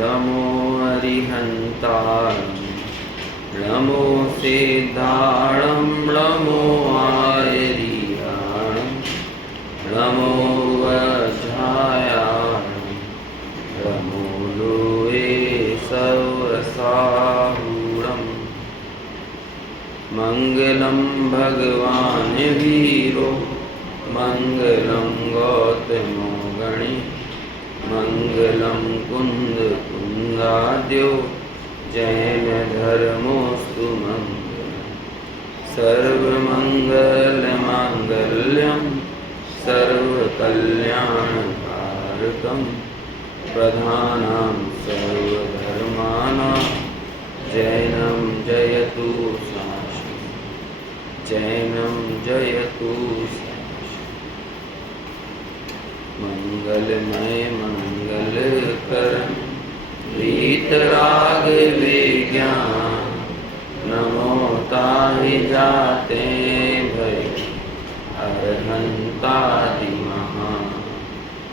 नमो अरिहन्तारं नमो सिद्धाणं नमो आयरियाणं नमो वज्रायाणं नमो लोये सौरसारूढं मंगलं भगवान् वीरो मंगलं गौतमो गणि मंगलं कुन्दकुन्दाद्यो जैनधर्मोऽस्तु मङ्गलम् सर्वमङ्गलमाङ्गल्यं सर्वकल्याणकारकं प्रधानं सर्वधर्माणां जैनं जयतु शाश्वती जैनं जयतु मंगलमय मंगलकर वीतराग विज्ञान नमो ताहि जाते भय अरहंतादि महा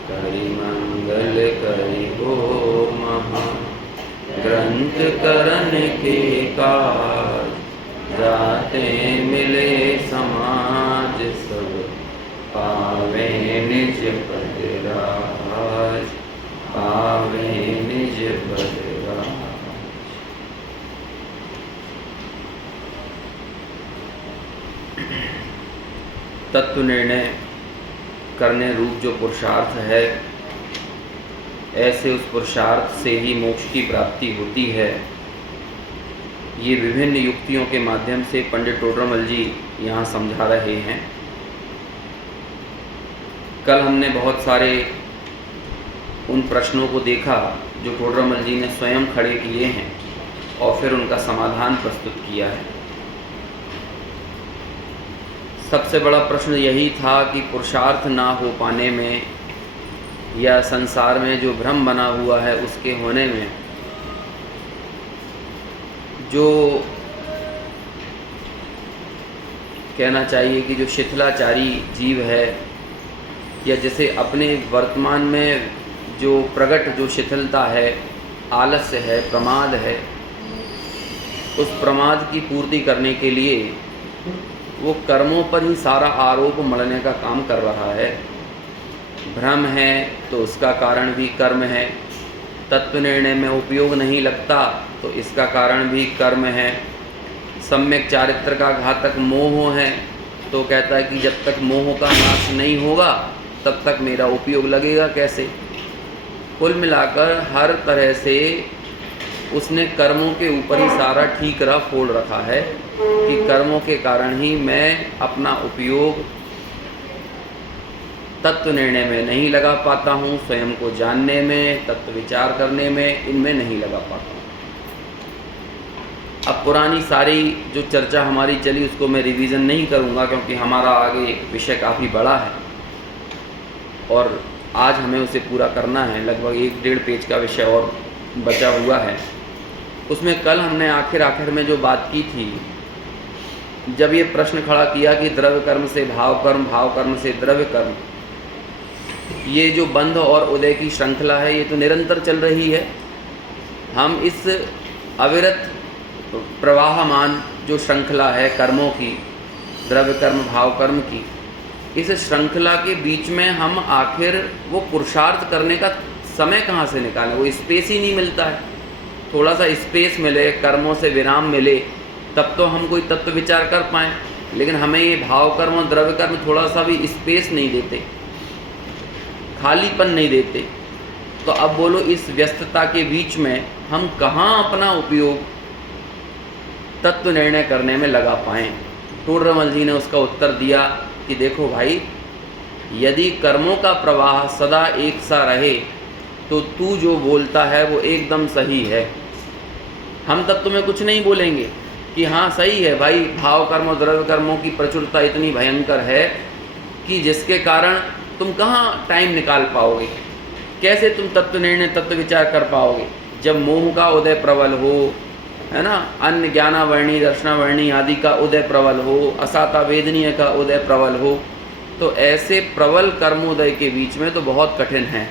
करि मंगल करि गो महा ग्रंथ करण के काज जाते मिले समाज सब पावे निज पद राज पावे निज पद राज। तत्व निर्णय करने रूप जो पुरुषार्थ है, ऐसे उस पुरुषार्थ से ही मोक्ष की प्राप्ति होती है। ये विभिन्न युक्तियों के माध्यम से पंडित टोडरमल जी यहाँ समझा रहे हैं। कल हमने बहुत सारे उन प्रश्नों को देखा जो टोडरमल जी ने स्वयं खड़े किए हैं और फिर उनका समाधान प्रस्तुत किया है। सबसे बड़ा प्रश्न यही था कि पुरुषार्थ ना हो पाने में या संसार में जो भ्रम बना हुआ है उसके होने में जो कहना चाहिए कि जो शिथिलाचारी जीव है या जैसे अपने वर्तमान में जो प्रकट जो शिथिलता है, आलस्य है, प्रमाद है, उस प्रमाद की पूर्ति करने के लिए वो कर्मों पर ही सारा आरोप मढ़ने का काम कर रहा है। भ्रम है तो उसका कारण भी कर्म है, तत्व निर्णय में उपयोग नहीं लगता तो इसका कारण भी कर्म है। सम्यक चारित्र का घातक मोह है तो कहता है कि जब तक मोह का नाश नहीं होगा तब तक मेरा उपयोग लगेगा कैसे। कुल मिलाकर हर तरह से उसने कर्मों के ऊपर ही सारा ठीकरा फोड़ रखा है कि कर्मों के कारण ही मैं अपना उपयोग तत्व निर्णय में नहीं लगा पाता हूँ, स्वयं को जानने में, तत्व विचार करने में, इनमें नहीं लगा पाता हूँ। अब पुरानी सारी जो चर्चा हमारी चली उसको मैं रिवीजन नहीं करूँगा क्योंकि हमारा आगे विषय काफ़ी बड़ा है और आज हमें उसे पूरा करना है। लगभग 1-1.5 पेज का विषय और बचा हुआ है। उसमें कल हमने आखिर में जो बात की थी, जब ये प्रश्न खड़ा किया कि द्रव्य कर्म से भाव कर्म, भाव कर्म से द्रव्य कर्म, ये जो बंध और उदय की श्रृंखला है ये तो निरंतर चल रही है। हम इस अविरत प्रवाहमान जो श्रृंखला है कर्मों की, द्रव्य कर्म भाव कर्म की, इस श्रृंखला के बीच में हम आखिर वो पुरुषार्थ करने का समय कहाँ से निकालें? वो स्पेस ही नहीं मिलता है। थोड़ा सा स्पेस मिले, कर्मों से विराम मिले, तब तो हम कोई तत्व विचार कर पाएँ। लेकिन हमें ये भाव कर्म और द्रव्य कर्म थोड़ा सा भी स्पेस नहीं देते, खालीपन नहीं देते। तो अब बोलो इस व्यस्तता के बीच में हम कहाँ अपना उपयोग तत्व निर्णय करने में लगा पाएँ? टोडरमल जी ने उसका उत्तर दिया कि देखो भाई, यदि कर्मों का प्रवाह सदा एक सा रहे तो तू जो बोलता है वो एकदम सही है। हम तब तुम्हें कुछ नहीं बोलेंगे कि हाँ सही है भाई, भाव कर्म और द्रव्य कर्मों की प्रचुरता इतनी भयंकर है कि जिसके कारण तुम कहाँ टाइम निकाल पाओगे, कैसे तुम तत्व निर्णय तत्व विचार कर पाओगे जब मोह का उदय प्रबल हो, है ना, अन्य ज्ञानावर्णी दर्शनावर्णी आदि का उदय प्रबल हो, असाता वेदनीय का उदय प्रबल हो। तो ऐसे प्रबल कर्मोदय के बीच में तो बहुत कठिन है,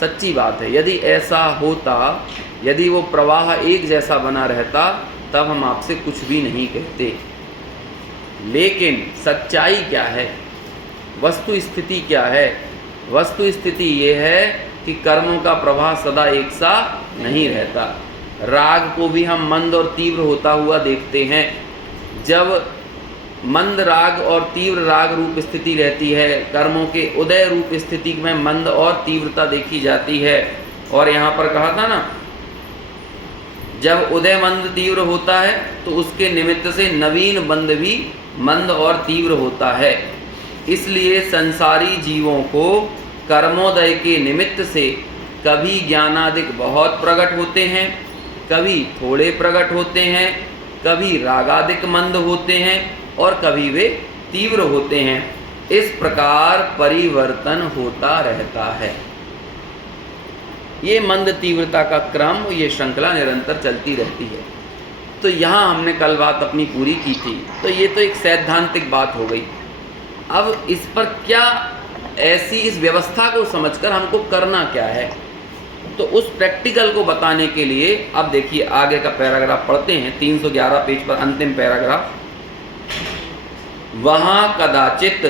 सच्ची बात है। यदि ऐसा होता, यदि वो प्रवाह एक जैसा बना रहता, तब हम आपसे कुछ भी नहीं कहते। लेकिन सच्चाई क्या है, वस्तु स्थिति क्या है? वस्तु स्थिति ये है कि कर्मों का प्रवाह सदा एक सा नहीं रहता। राग को भी हम मंद और तीव्र होता हुआ देखते हैं। जब मंद राग और तीव्र राग रूप स्थिति रहती है, कर्मों के उदय रूप स्थिति में मंद और तीव्रता देखी जाती है। और यहाँ पर कहा था ना, जब उदय मंद तीव्र होता है तो उसके निमित्त से नवीन बंध भी मंद और तीव्र होता है। इसलिए संसारी जीवों को कर्मोदय के निमित्त से कभी ज्ञानादिक बहुत प्रकट होते हैं, कभी थोड़े प्रकट होते हैं, कभी रागादिक मंद होते हैं और कभी वे तीव्र होते हैं। इस प्रकार परिवर्तन होता रहता है। ये मंद तीव्रता का क्रम, ये श्रृंखला निरंतर चलती रहती है। तो यहाँ हमने कल बात अपनी पूरी की थी। तो ये तो एक सैद्धांतिक बात हो गई। अब इस पर क्या, ऐसी इस व्यवस्था को समझकर हमको करना क्या है, तो उस प्रैक्टिकल को बताने के लिए अब देखिए आगे का पैराग्राफ पढ़ते हैं, 311 पेज पर अंतिम पैराग्राफ। वहाँ कदाचित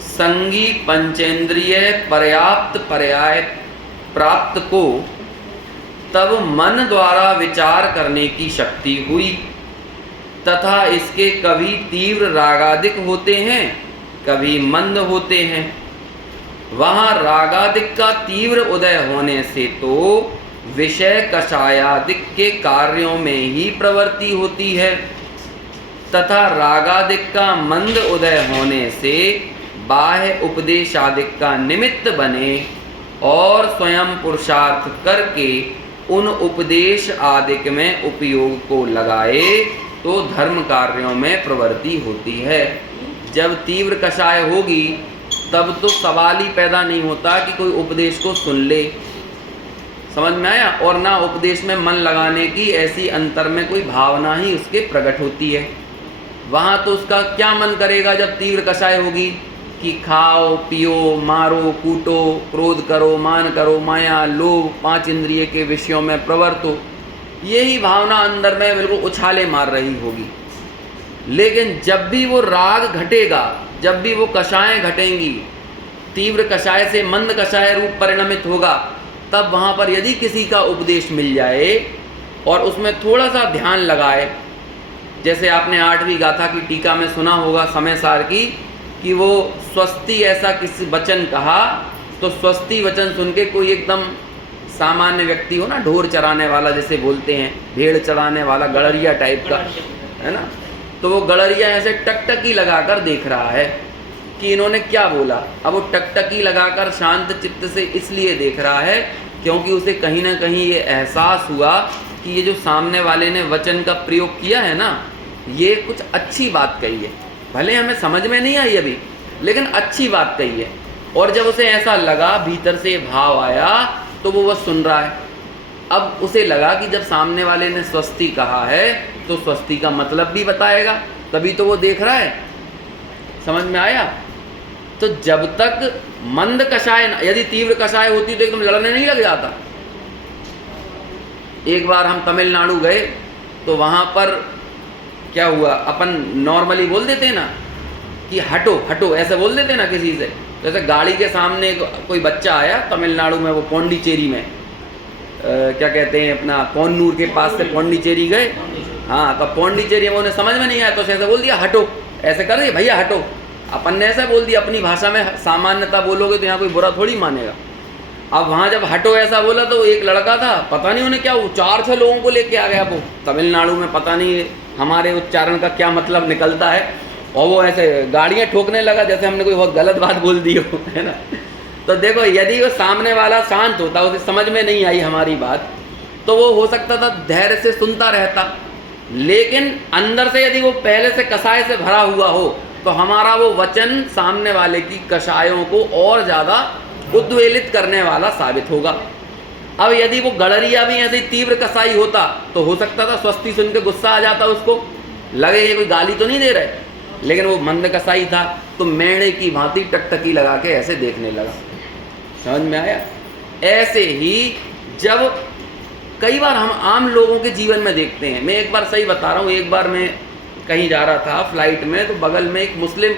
संगी पंचेंद्रिय पर्याप्त पर्याय प्राप्त को तब मन द्वारा विचार करने की शक्ति हुई, तथा इसके कभी तीव्र रागादिक होते हैं, कभी मंद होते हैं। वहाँ रागादिक का तीव्र उदय होने से तो विषय कषायादिक के कार्यों में ही प्रवृत्ति होती है, तथा रागादिक का मंद उदय होने से बाह्य उपदेशादिक का निमित्त बने और स्वयं पुरुषार्थ करके उन उपदेश आदिक में उपयोग को लगाए तो धर्म कार्यों में प्रवृत्ति होती है। जब तीव्र कषाय होगी तब तो सवाल ही पैदा नहीं होता कि कोई उपदेश को सुन ले। समझ में आया? और ना उपदेश में मन लगाने की ऐसी अंतर में कोई भावना ही उसके प्रकट होती है। वहाँ तो उसका क्या मन करेगा जब तीव्र कषाय होगी कि खाओ पियो मारो कूटो, क्रोध करो, मान करो, माया लोभ 5 इंद्रिय के विषयों में प्रवृत्त हो। यही भावना अंदर में बिल्कुल उछाले मार रही होगी। लेकिन जब भी वो राग घटेगा, जब भी वो कषायें घटेंगी, तीव्र कषाय से मंद कषाय रूप परिणमित होगा, तब वहाँ पर यदि किसी का उपदेश मिल जाए और उसमें थोड़ा सा ध्यान लगाए, जैसे आपने 8वीं गाथा की टीका में सुना होगा समय सार की, कि वो स्वस्ति ऐसा किसी वचन कहा, तो स्वस्ति वचन सुन के कोई एकदम सामान्य व्यक्ति हो ना, ढोर चराने वाला जैसे बोलते हैं, भेड़ चराने वाला, गड़रिया टाइप का है ना, तो वो गड़रिया ऐसे टकटकी लगाकर देख रहा है कि इन्होंने क्या बोला। अब वो टकटकी लगाकर शांत चित्त से इसलिए देख रहा है क्योंकि उसे कहीं ना कहीं ये एहसास हुआ कि ये जो सामने वाले ने वचन का प्रयोग किया है ना, ये कुछ अच्छी बात कही है। भले हमें समझ में नहीं आई अभी, लेकिन अच्छी बात कही है। और जब उसे ऐसा लगा, भीतर से भाव आया, तो वो सुन रहा है। अब उसे लगा कि जब सामने वाले ने स्वस्ति कहा है तो स्वस्ति का मतलब भी बताएगा, तभी तो वो देख रहा है। समझ में आया? तो जब तक मंद कषाय, यदि तीव्र कषाय होती तो एकदम लड़ने नहीं लग जाता। एक बार हम तमिलनाडु गए तो वहाँ पर क्या हुआ, अपन नॉर्मली बोल देते ना कि हटो हटो, ऐसे बोल देते ना किसी से। जैसे गाड़ी के सामने कोई बच्चा आया तमिलनाडु में, वो पौंडीचेरी में क्या कहते हैं अपना पोन्नूर के पास से पौंडीचेरी गए। हाँ, तो पौंडीचेरी में उन्हें समझ में नहीं आया तो ऐसे बोल दिया हटो, ऐसे कर दिए भैया हटो। अपन ने ऐसा बोल दिया, अपनी भाषा में सामान्यता बोलोगे तो यहाँ कोई बुरा थोड़ी मानेगा। अब वहाँ जब हटो ऐसा बोला तो एक लड़का था, पता नहीं उन्हें क्या 4-6 लोगों को लेके आ गया। वो तमिलनाडु में पता नहीं हमारे उच्चारण का क्या मतलब निकलता है, और वो ऐसे गाड़ियाँ ठोकने लगा जैसे हमने कोई बहुत गलत बात बोल दी हो, है ना। तो देखो, यदि वो सामने वाला शांत होता, उसे समझ में नहीं आई हमारी बात, तो वो हो सकता था धैर्य से सुनता रहता। लेकिन अंदर से यदि वो पहले से कषाय से भरा हुआ हो तो हमारा वो वचन सामने वाले की कषायों को और ज़्यादा उद्वेलित करने वाला साबित होगा। अब यदि वो गड़रिया भी ऐसे तीव्र कसाई होता तो हो सकता था स्वस्ति सुन के गुस्सा आ जाता, उसको लगे ये कोई गाली तो नहीं दे रहे, लेकिन वो मंद कसाई था तो मेढ़े की भांति टकटकी लगा के ऐसे देखने लगा। समझ में आया? ऐसे ही जब कई बार हम आम लोगों के जीवन में देखते हैं, मैं एक बार सही बता रहा हूँ, एक बार मैं कहीं जा रहा था फ्लाइट में, तो बगल में एक मुस्लिम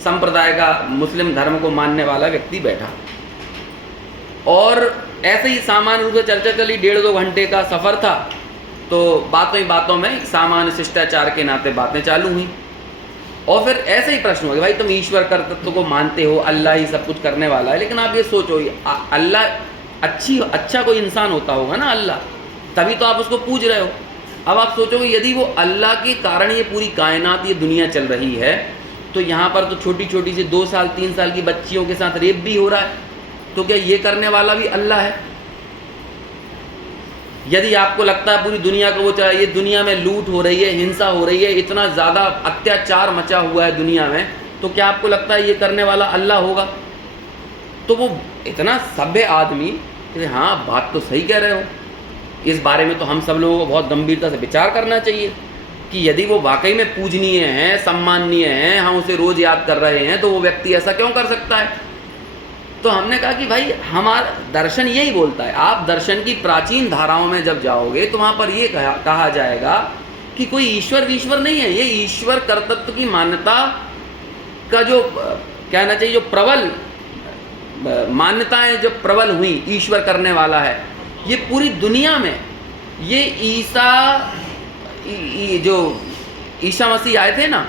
संप्रदाय का, मुस्लिम धर्म को मानने वाला व्यक्ति बैठा, और ऐसे ही सामान्य रूप से चर्चा चली, 1.5-2 घंटे का सफ़र था, तो बातों ही बातों में सामान्य शिष्टाचार के नाते बातें चालू हुई, और फिर ऐसे ही प्रश्न हो गया, भाई तुम ईश्वर कर्तृत्व को मानते हो, अल्लाह ही सब कुछ करने वाला है, लेकिन आप ये सोचो, अल्लाह अच्छा कोई इंसान होता होगा ना अल्लाह, तभी तो आप उसको पूज रहे हो। अब आप सोचोगे यदि वो अल्लाह के कारण ये पूरी कायनात, ये दुनिया चल रही है, तो यहाँ पर तो छोटी छोटी सी 2 साल 3 साल की बच्चियों के साथ रेप भी हो रहा है, तो क्या ये करने वाला भी अल्लाह है? यदि आपको लगता है पूरी दुनिया को वो चला, ये दुनिया में लूट हो रही है, हिंसा हो रही है, इतना ज़्यादा अत्याचार मचा हुआ है दुनिया में, तो क्या आपको लगता है ये करने वाला अल्लाह होगा? तो वो इतना सभ्य आदमी, हाँ बात तो सही कह रहे हो, इस बारे में तो हम सब लोगों को बहुत गंभीरता से विचार करना चाहिए कि यदि वो वाकई में पूजनीय हैं, सम्माननीय हैं, हम उसे रोज़ याद कर रहे हैं, तो वो व्यक्ति ऐसा क्यों कर सकता है? तो हमने कहा कि भाई हमारा दर्शन यही बोलता है, आप दर्शन की प्राचीन धाराओं में जब जाओगे तो वहाँ पर ये कहा जाएगा कि कोई ईश्वर नहीं है, ये ईश्वर कर्तृत्व की मान्यता का जो कहना चाहिए, जो प्रबल मान्यताएं जब प्रबल हुई, ईश्वर करने वाला है, ये पूरी दुनिया में, ये जो ईसा मसीह आए थे ना,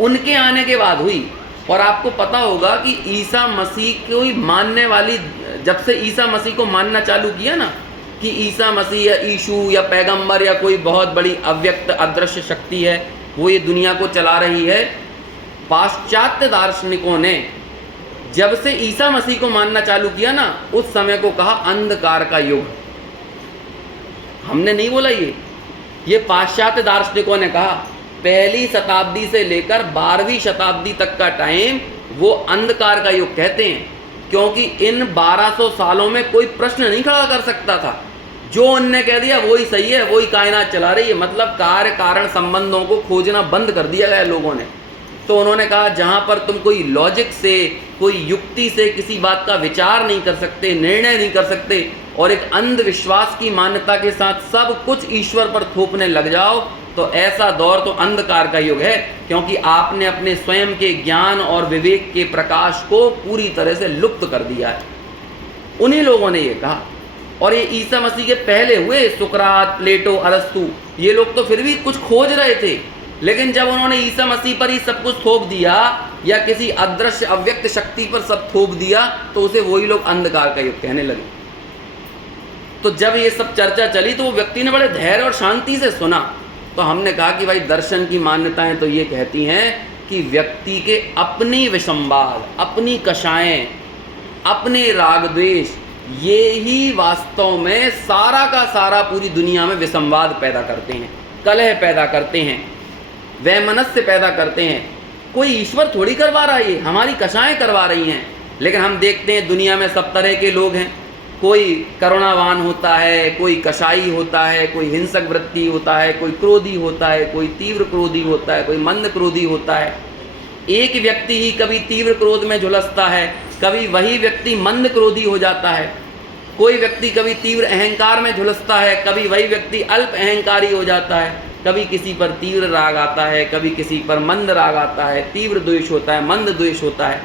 उनके आने के बाद हुई। और आपको पता होगा कि ईसा मसीह को ही मानने वाली, जब से ईसा मसीह को मानना चालू किया ना कि ईसा मसीह या ईशु या पैगंबर या कोई बहुत बड़ी अव्यक्त अदृश्य शक्ति है, वो ये दुनिया को चला रही है, पाश्चात्य दार्शनिकों ने जब से ईसा मसीह को मानना चालू किया ना, उस समय को कहा अंधकार का युग। हमने नहीं बोला ये पाश्चात्य दार्शनिकों ने कहा। पहली शताब्दी से लेकर 12वीं शताब्दी तक का टाइम वो अंधकार का युग कहते हैं, क्योंकि इन 1200 सालों में कोई प्रश्न नहीं खड़ा कर सकता था, जो उनने कह दिया वही सही है, वही कायनात चला रही है। मतलब कार्य कारण संबंधों को खोजना बंद कर दिया गया लोगों ने। तो उन्होंने कहा जहाँ पर तुम कोई लॉजिक से, कोई युक्ति से किसी बात का विचार नहीं कर सकते, निर्णय नहीं कर सकते, और एक अंधविश्वास की मान्यता के साथ सब कुछ ईश्वर पर थोपने लग जाओ, तो ऐसा दौर तो अंधकार का युग है, क्योंकि आपने अपने स्वयं के ज्ञान और विवेक के प्रकाश को पूरी तरह से लुप्त कर दिया है। उन्हीं लोगों ने ये कहा। और ये ईसा मसीह के पहले हुए सुकरात, प्लेटो, अरस्तु, ये लोग तो फिर भी कुछ खोज रहे थे, लेकिन जब उन्होंने ईसा मसीह पर ही सब कुछ थोप दिया या किसी अदृश्य अव्यक्त शक्ति पर सब थोप दिया, तो उसे वही लोग अंधकार का युग कहने लगे। तो जब ये सब चर्चा चली तो वो व्यक्ति ने बड़े धैर्य और शांति से सुना। तो हमने कहा कि भाई दर्शन की मान्यताएं तो ये कहती हैं कि व्यक्ति के अपनी विसंवाद, अपनी कषाएं, अपने राग द्वेष, ये ही वास्तव में सारा का सारा पूरी दुनिया में विसंवाद पैदा करते हैं, कलह पैदा करते हैं, वैमनस्य पैदा करते हैं। कोई ईश्वर थोड़ी करवा रहा है, ये हमारी कषाएं करवा रही हैं। लेकिन हम देखते हैं दुनिया में सब तरह के लोग हैं, कोई करुणावान होता है, कोई कषाई होता है, कोई हिंसक वृत्ति होता है, कोई क्रोधी होता है, कोई तीव्र क्रोधी होता है, कोई मंद क्रोधी होता है। एक व्यक्ति ही कभी तीव्र क्रोध में झुलसता है, कभी वही व्यक्ति मंद क्रोधी हो जाता है। कोई व्यक्ति कभी तीव्र अहंकार में झुलसता है, कभी वही व्यक्ति अल्प अहंकारी हो जाता है। कभी किसी पर तीव्र राग आता है, कभी किसी पर मंद राग आता है, तीव्र द्वेष होता है, मंद द्वेष होता है।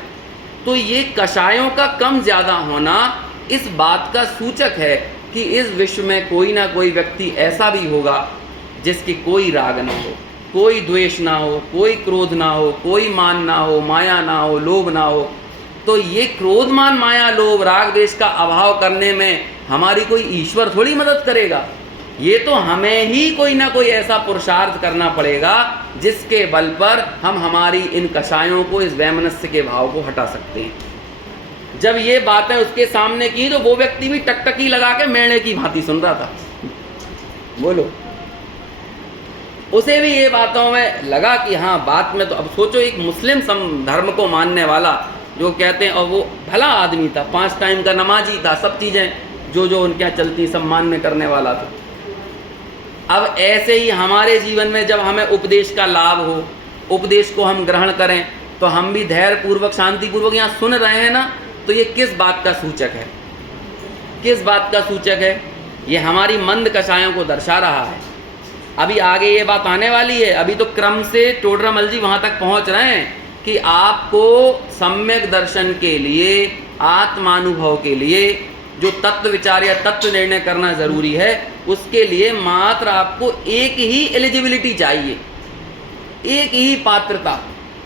तो ये कषायों का कम ज़्यादा होना इस बात का सूचक है कि इस विश्व में कोई ना कोई व्यक्ति ऐसा भी होगा जिसकी कोई राग ना हो, कोई द्वेष ना हो, कोई क्रोध ना हो, कोई मान ना हो, माया ना हो, लोभ ना हो। तो ये क्रोध, मान, माया, लोभ, राग द्वेष का अभाव करने में हमारी कोई ईश्वर थोड़ी मदद करेगा। ये तो हमें ही कोई ना कोई ऐसा पुरुषार्थ करना पड़ेगा जिसके बल पर हम हमारी इन कषायों को, इस वैमनस्य के भाव को हटा सकते हैं। जब ये बातें उसके सामने की तो वो व्यक्ति भी टकटकी लगा के मेढ़े की भांति सुन रहा था। बोलो, उसे भी ये बातों में लगा कि हाँ बात में तो, अब सोचो एक मुस्लिम धर्म को मानने वाला जो कहते हैं, और वो भला आदमी था, 5 टाइम का नमाजी था, सब चीज़ें जो उनके यहाँ चलती सब मान्य करने वाला था। अब ऐसे ही हमारे जीवन में जब हमें उपदेश का लाभ हो, उपदेश को हम ग्रहण करें, तो हम भी धैर्य पूर्वक, शांति पूर्वक यहाँ सुन रहे हैं ना, तो ये किस बात का सूचक है? किस बात का सूचक है? ये हमारी मंद कषायों को दर्शा रहा है। अभी आगे ये बात आने वाली है, अभी तो क्रम से टोडरमल जी वहाँ तक पहुँच रहे हैं कि आपको सम्यक दर्शन के लिए, आत्मानुभव के लिए जो तत्व विचार या तत्व निर्णय करना जरूरी है, उसके लिए मात्र आपको एक ही एलिजिबिलिटी चाहिए, एक ही पात्रता।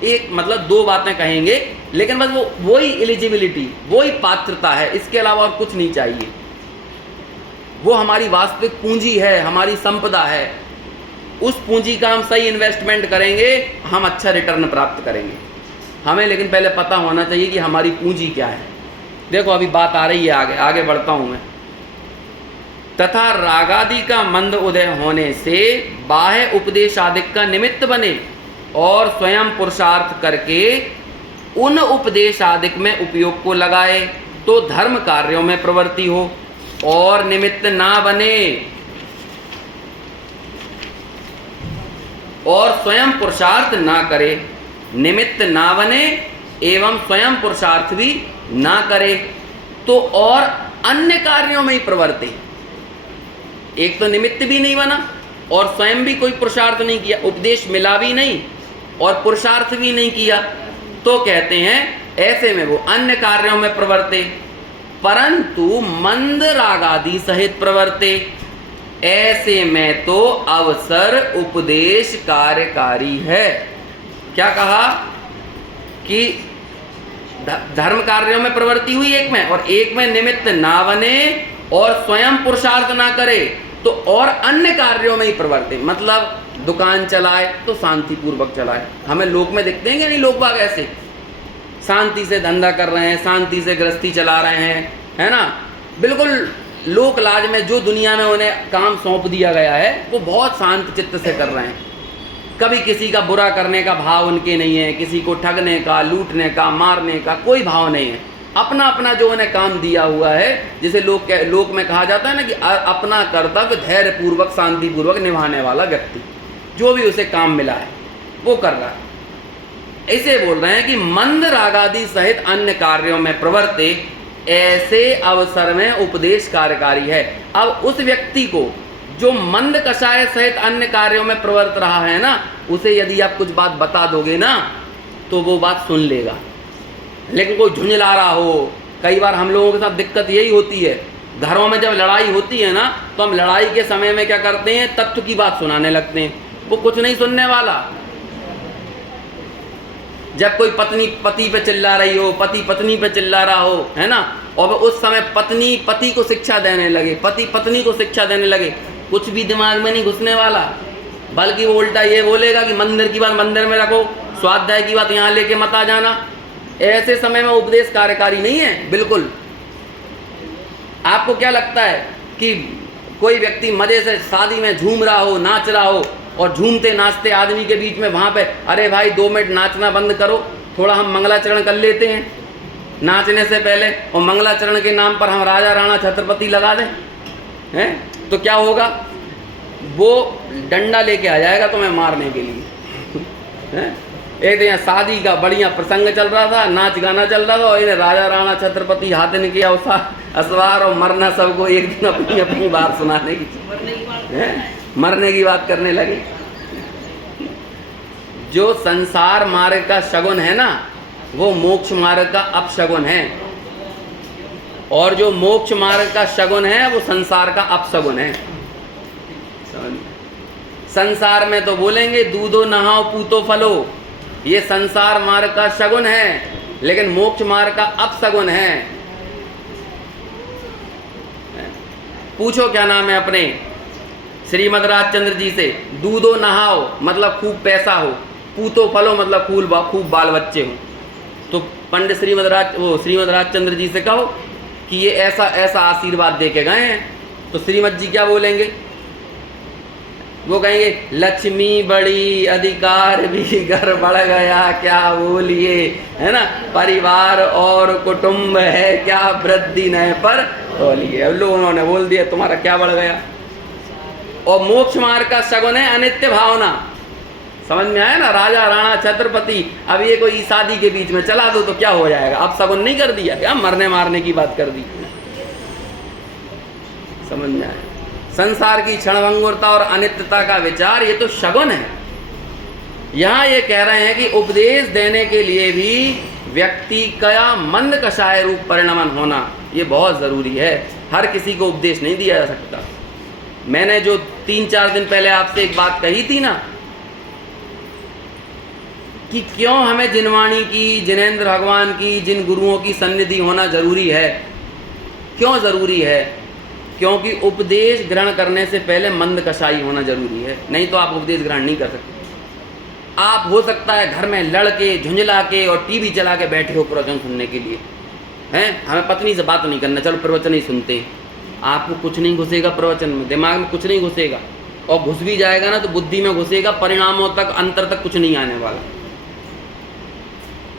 एक मतलब दो बातें कहेंगे, लेकिन बस वही एलिजिबिलिटी, वही पात्रता है, इसके अलावा और कुछ नहीं चाहिए। वो हमारी वास्तविक पूंजी है, हमारी संपदा है। उस पूंजी का हम सही इन्वेस्टमेंट करेंगे, हम अच्छा रिटर्न प्राप्त करेंगे। हमें लेकिन पहले पता होना चाहिए कि हमारी पूंजी क्या है। देखो अभी बात आ रही है, आगे बढ़ता हूं मैं। तथा रागादि का मंद उदय होने से बाह्य उपदेशादिक का निमित्त बने और स्वयं पुरुषार्थ करके उन उपदेशादिक में उपयोग को लगाए, तो धर्म कार्यों में प्रवृत्ति हो और निमित्त ना बने, और स्वयं पुरुषार्थ ना करे, निमित्त ना बने एवं स्वयं पुरुषार्थ भी ना करे, तो और अन्य कार्यों में ही प्रवृत्ति। एक तो निमित्त भी नहीं बना और स्वयं भी कोई पुरुषार्थ नहीं किया, उपदेश मिला भी नहीं और पुरुषार्थ भी नहीं किया, तो कहते हैं ऐसे में वो अन्य कार्यों में प्रवर्ते, परंतु मंद रागादि सहित प्रवर्ते, ऐसे में तो अवसर उपदेश कार्यकारी है। क्या कहा कि धर्म कार्यों में प्रवृत्ति हुई एक में, और एक में निमित्त ना बने और स्वयं पुरुषार्थ ना करे, तो और अन्य कार्यों में ही प्रवृत्ति। मतलब दुकान चलाए तो शांति पूर्वक चलाए। हमें लोक में दिखते हैं कि नहीं, लोग बाग ऐसे शांति से धंधा कर रहे हैं, शांति से गृहस्थी चला रहे हैं, है ना, बिल्कुल लोक लाज में जो दुनिया में उन्हें काम सौंप दिया गया है वो बहुत शांत चित्त से कर रहे हैं। कभी किसी का बुरा करने का भाव उनके नहीं है, किसी को ठगने का, लूटने का, मारने का कोई भाव नहीं है। अपना अपना जो उन्हें काम दिया हुआ है, जिसे लोक में कहा जाता है ना कि अपना कर्तव्य धैर्य पूर्वक शांति पूर्वक निभाने वाला व्यक्ति, जो भी उसे काम मिला है वो कर रहा है। ऐसे बोल रहे हैं कि मंद रागादि सहित अन्य कार्यों में प्रवृत्ति, ऐसे अवसर में उपदेश कार्यकारी है। अब उस व्यक्ति को जो मंद कषाय सहित अन्य कार्यों में प्रवृत्त रहा है ना, उसे यदि आप कुछ बात बता दोगे ना तो वो बात सुन लेगा। लेकिन कोई झुंझला रहा हो, कई बार हम लोगों के साथ दिक्कत यही होती है, घरों में जब लड़ाई होती है ना, तो हम लड़ाई के समय में क्या करते हैं, तत्व की बात सुनाने लगते हैं, वो कुछ नहीं सुनने वाला। जब कोई पत्नी पति पे चिल्ला रही हो, पति पत्नी पे चिल्ला रहा हो, है ना, और उस समय पत्नी पति को शिक्षा देने लगे, पति पत्नी को शिक्षा देने लगे, कुछ भी दिमाग में नहीं घुसने वाला, बल्कि वो उल्टा ये बोलेगा कि मंदिर की बात मंदिर में रखो, स्वाध्याय की बात यहाँ लेके मत आ जाना। ऐसे समय में उपदेश कार्यकारी नहीं है बिल्कुल। आपको क्या लगता है कि कोई व्यक्ति मजे से शादी में झूम रहा हो, नाच रहा हो, और झूमते नाचते आदमी के बीच में वहाँ पे, अरे भाई 2 मिनट नाचना बंद करो, थोड़ा हम मंगलाचरण कर लेते हैं नाचने से पहले, और मंगलाचरण के नाम पर हम राजा राणा छत्रपति लगा दें, हैं, तो क्या होगा, वो डंडा लेके आ जाएगा तुम्हें मारने के लिए। एक दिन शादी का बढ़िया प्रसंग चल रहा था, नाच गाना चल रहा था, और इन्हें राजा राणा छत्रपति हाथ ने किया असवार और मरना, सबको एक दिन अपनी अपनी बात सुनाने की, मरने की बात करने लगे। जो संसार मार्ग का शगुन है ना, वो मोक्ष मार्ग का अपशगुन है, और जो मोक्ष मार्ग का शगुन है वो संसार का अपशगुन है। संसार में तो बोलेंगे दूधो नहाओ पूतो फलो, ये संसार मार्ग का शगुन है, लेकिन मोक्ष मार्ग का अपशगुन है। पूछो क्या नाम है अपने श्रीमद राजचंद्र जी से, दूधो नहाओ मतलब खूब पैसा हो, पूतो फलो मतलब खूब बाल बच्चे हो, तो पंडित श्रीमद राजचंद्र जी से कहो कि ये ऐसा ऐसा आशीर्वाद दे के गए हैं, तो श्रीमद जी क्या बोलेंगे, वो कहेंगे लक्ष्मी बड़ी अधिकार भी घर बढ़ गया क्या बोलिए, है ना, परिवार और कुटुंब है क्या वृद्धि न पर बोलिए। अब लोगों ने बोल दिया तुम्हारा क्या बढ़ गया। और मोक्ष मार्ग का शगुन है अनित्य भावना। समझ में आया ना, राजा राणा छत्रपति, अब ये कोई शादी के बीच में चला दो तो क्या हो जाएगा, अब शगुन नहीं कर दिया क्या, मरने मारने की बात कर दी। समझ में आया? संसार की क्षणभंगुरता और अनित्यता का विचार, ये तो शगुन है। यहाँ ये कह रहे हैं कि उपदेश देने के लिए भी व्यक्ति का मंद कषाय रूप परिणमन होना ये बहुत ज़रूरी है। हर किसी को उपदेश नहीं दिया जा सकता। मैंने जो 3-4 दिन पहले आपसे एक बात कही थी ना कि क्यों हमें जिनवाणी की, जिनेंद्र भगवान की, जिन गुरुओं की सन्निधि होना जरूरी है। क्यों जरूरी है? क्योंकि उपदेश ग्रहण करने से पहले मंद कषाई होना जरूरी है, नहीं तो आप उपदेश ग्रहण नहीं कर सकते। आप हो सकता है घर में लड़ के, झुंझला के और टीवी चला के बैठे हो प्रवचन सुनने के लिए, हैं हमें पत्नी से बात नहीं करना, चलो प्रवचन ही सुनते हैं। आपको कुछ नहीं घुसेगा प्रवचन में, दिमाग में कुछ नहीं घुसेगा, और घुस भी जाएगा ना तो बुद्धि में घुसेगा, परिणामों तक, अंतर तक कुछ नहीं आने वाला,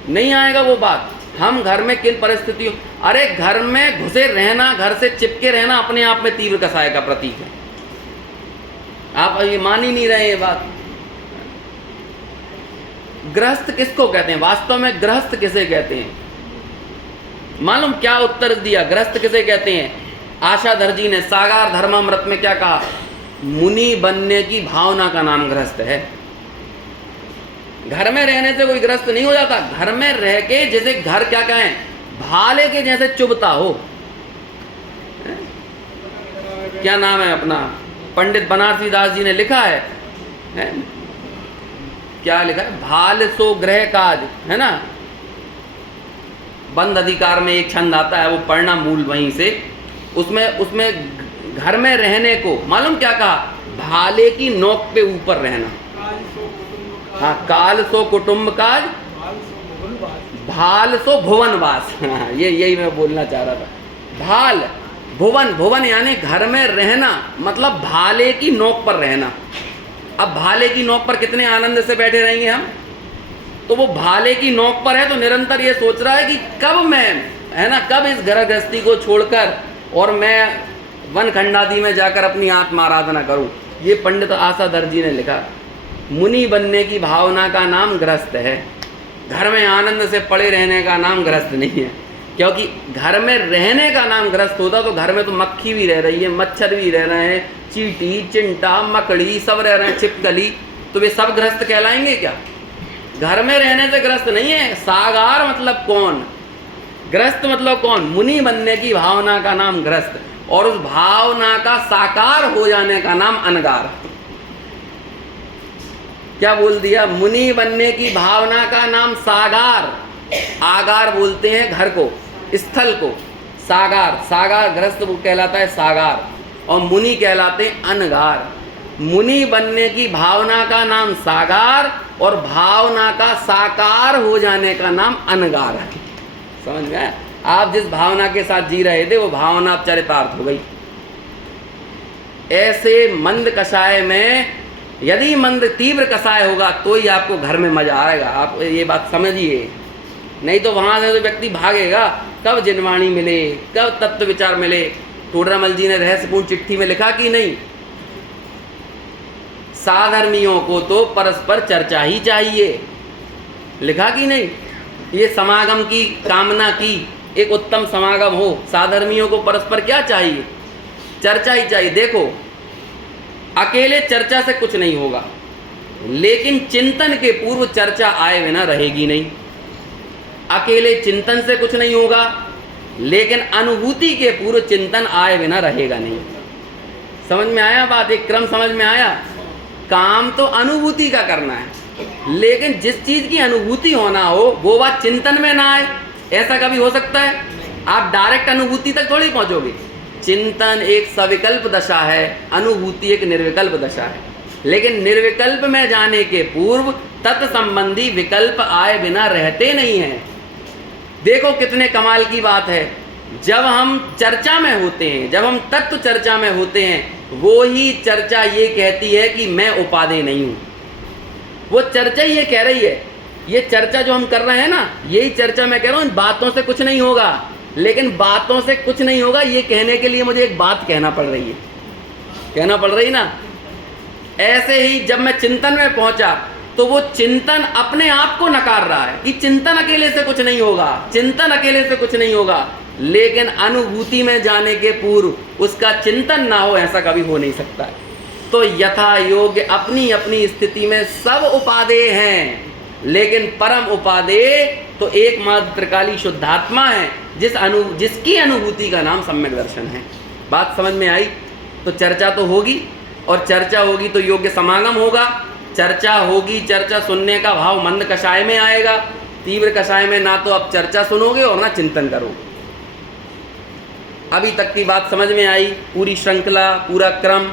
नहीं आएगा वो बात। हम घर में किन परिस्थितियों, अरे घर में घुसे रहना, घर से चिपके रहना अपने आप में तीव्र कषाय का प्रतीक है। आप ये मान ही नहीं रहे ये बात। गृहस्थ किसको कहते हैं? वास्तव में गृहस्थ किसे कहते हैं? मालूम क्या उत्तर दिया? गृहस्थ किसे कहते हैं? आशाधर जी ने सागार धर्मामृत में क्या कहा? मुनि बनने की भावना का नाम गृहस्थ है। घर में रहने से कोई गृहस्थ नहीं हो जाता। घर में रह के जैसे घर क्या कहें, भाले के जैसे चुभता हो। क्या नाम है अपना, पंडित बनारसी दास जी ने लिखा है, क्या लिखा है? भाल सो गृह काज, है ना। बंद अधिकार में एक छंद आता है, वो पढ़ना मूल वहीं से। उसमें घर में रहने को मालूम क्या कहा? भाले की नोक पे ऊपर रहना। हाँ, काल सो कुटुंब काज, भाल सो भुवन वास। हाँ, यही मैं बोलना चाह रहा था। भाल, भुवन, भुवन यानी घर में रहना, मतलब भाले की नोक पर रहना। अब भाले की नोक पर कितने आनंद से बैठे रहेंगे हम? तो वो भाले की नोक पर है तो निरंतर ये सोच रहा है कि कब मैं, है ना, कब इस घर गृहस्थी को छोड़कर और मैं वन खंडादि में जाकर अपनी आत्मा आराधना करूं। ये पंडित आशाधर जी ने लिखा। मुनि बनने की भावना का नाम गृहस्थ है। घर में आनंद से पड़े रहने का नाम गृहस्थ नहीं है, क्योंकि घर में रहने का नाम गृहस्थ होता तो घर में तो मक्खी भी रह रही है, मच्छर भी रह रहे हैं, चींटी, चिंटा, मकड़ी सब रह रहे हैं, छिपकली, तो वे सब गृहस्थ कहलाएंगे क्या? घर में रहने से गृहस्थ नहीं है। सागार मतलब कौन? गृहस्थ मतलब कौन? मुनि बनने की भावना का नाम गृहस्थ, और उस भावना का साकार हो जाने का नाम अनगार। क्या बोल दिया? मुनि बनने की भावना का नाम सागार। आगार बोलते हैं घर को, स्थल को। सागार, सागार गृहस्थ वो कहलाता है सागार, और मुनि कहलाते हैं अनगार। मुनि बनने की भावना का नाम सागार, और भावना का साकार हो जाने का नाम अनगार है। समझ गए? आप जिस भावना के साथ जी रहे थे वो भावना अब चरितार्थ हो गई। ऐसे मंद कषाय में, यदि मंद तीव्र कषाय होगा तो ही आपको घर में मजा आएगा। आप ये बात समझिए, नहीं तो वहां से तो व्यक्ति भागेगा। कब जिनवाणी मिले, कब तत्व विचार मिले। टोडरमल जी ने रहस्यपूर्ण चिट्ठी में लिखा कि नहीं, साधर्मियों को तो परस्पर चर्चा ही चाहिए। लिखा कि नहीं? ये समागम की कामना की, एक उत्तम समागम हो, साधर्मियों को परस्पर क्या चाहिए? चर्चा ही चाहिए। देखो, अकेले चर्चा से कुछ नहीं होगा, लेकिन चिंतन के पूर्व चर्चा आए बिना रहेगी नहीं। अकेले चिंतन से कुछ नहीं होगा, लेकिन अनुभूति के पूर्व चिंतन आए बिना रहेगा नहीं। समझ में आया बात? एक क्रम समझ में आया? काम तो अनुभूति का करना है, लेकिन जिस चीज की अनुभूति होना हो वो बात चिंतन में ना आए, ऐसा कभी हो सकता है? आप डायरेक्ट अनुभूति तक थोड़ी पहुंचोगे। चिंतन एक सविकल्प दशा है, अनुभूति एक निर्विकल्प दशा है। लेकिन निर्विकल्प में जाने के पूर्व तत्संबंधी विकल्प आए बिना रहते नहीं हैं। देखो कितने कमाल की बात है, जब हम चर्चा में होते हैं, जब हम तत्व चर्चा में होते हैं, वो ही चर्चा ये कहती है कि मैं उपादेय नहीं हूँ। वो चर्चा ये कह रही है, ये चर्चा जो हम कर रहे हैं ना, यही चर्चा मैं कह रहा हूँ, इन बातों से कुछ नहीं होगा। लेकिन बातों से कुछ नहीं होगा ये कहने के लिए मुझे एक बात कहना पड़ रही है, कहना पड़ रही ना। ऐसे ही जब मैं चिंतन में पहुंचा तो वो चिंतन अपने आप को नकार रहा है कि चिंतन अकेले से कुछ नहीं होगा, चिंतन अकेले से कुछ नहीं होगा। लेकिन अनुभूति में जाने के पूर्व उसका चिंतन ना हो, ऐसा कभी हो नहीं सकता है। तो यथा योग्य अपनी अपनी स्थिति में सब उपादेय हैं, लेकिन परम उपादेय तो एकमात्र काली शुद्धात्मा है, जिसकी अनुभूति का नाम सम्यक दर्शन है। बात समझ में आई? तो चर्चा तो होगी, और चर्चा होगी तो योग्य समागम होगा। चर्चा होगी, चर्चा सुनने का भाव मंद कषाय में आएगा, तीव्र कषाय में ना तो आप चर्चा सुनोगे और ना चिंतन करोगे। अभी तक की बात समझ में आई, पूरी श्रृंखला, पूरा क्रम।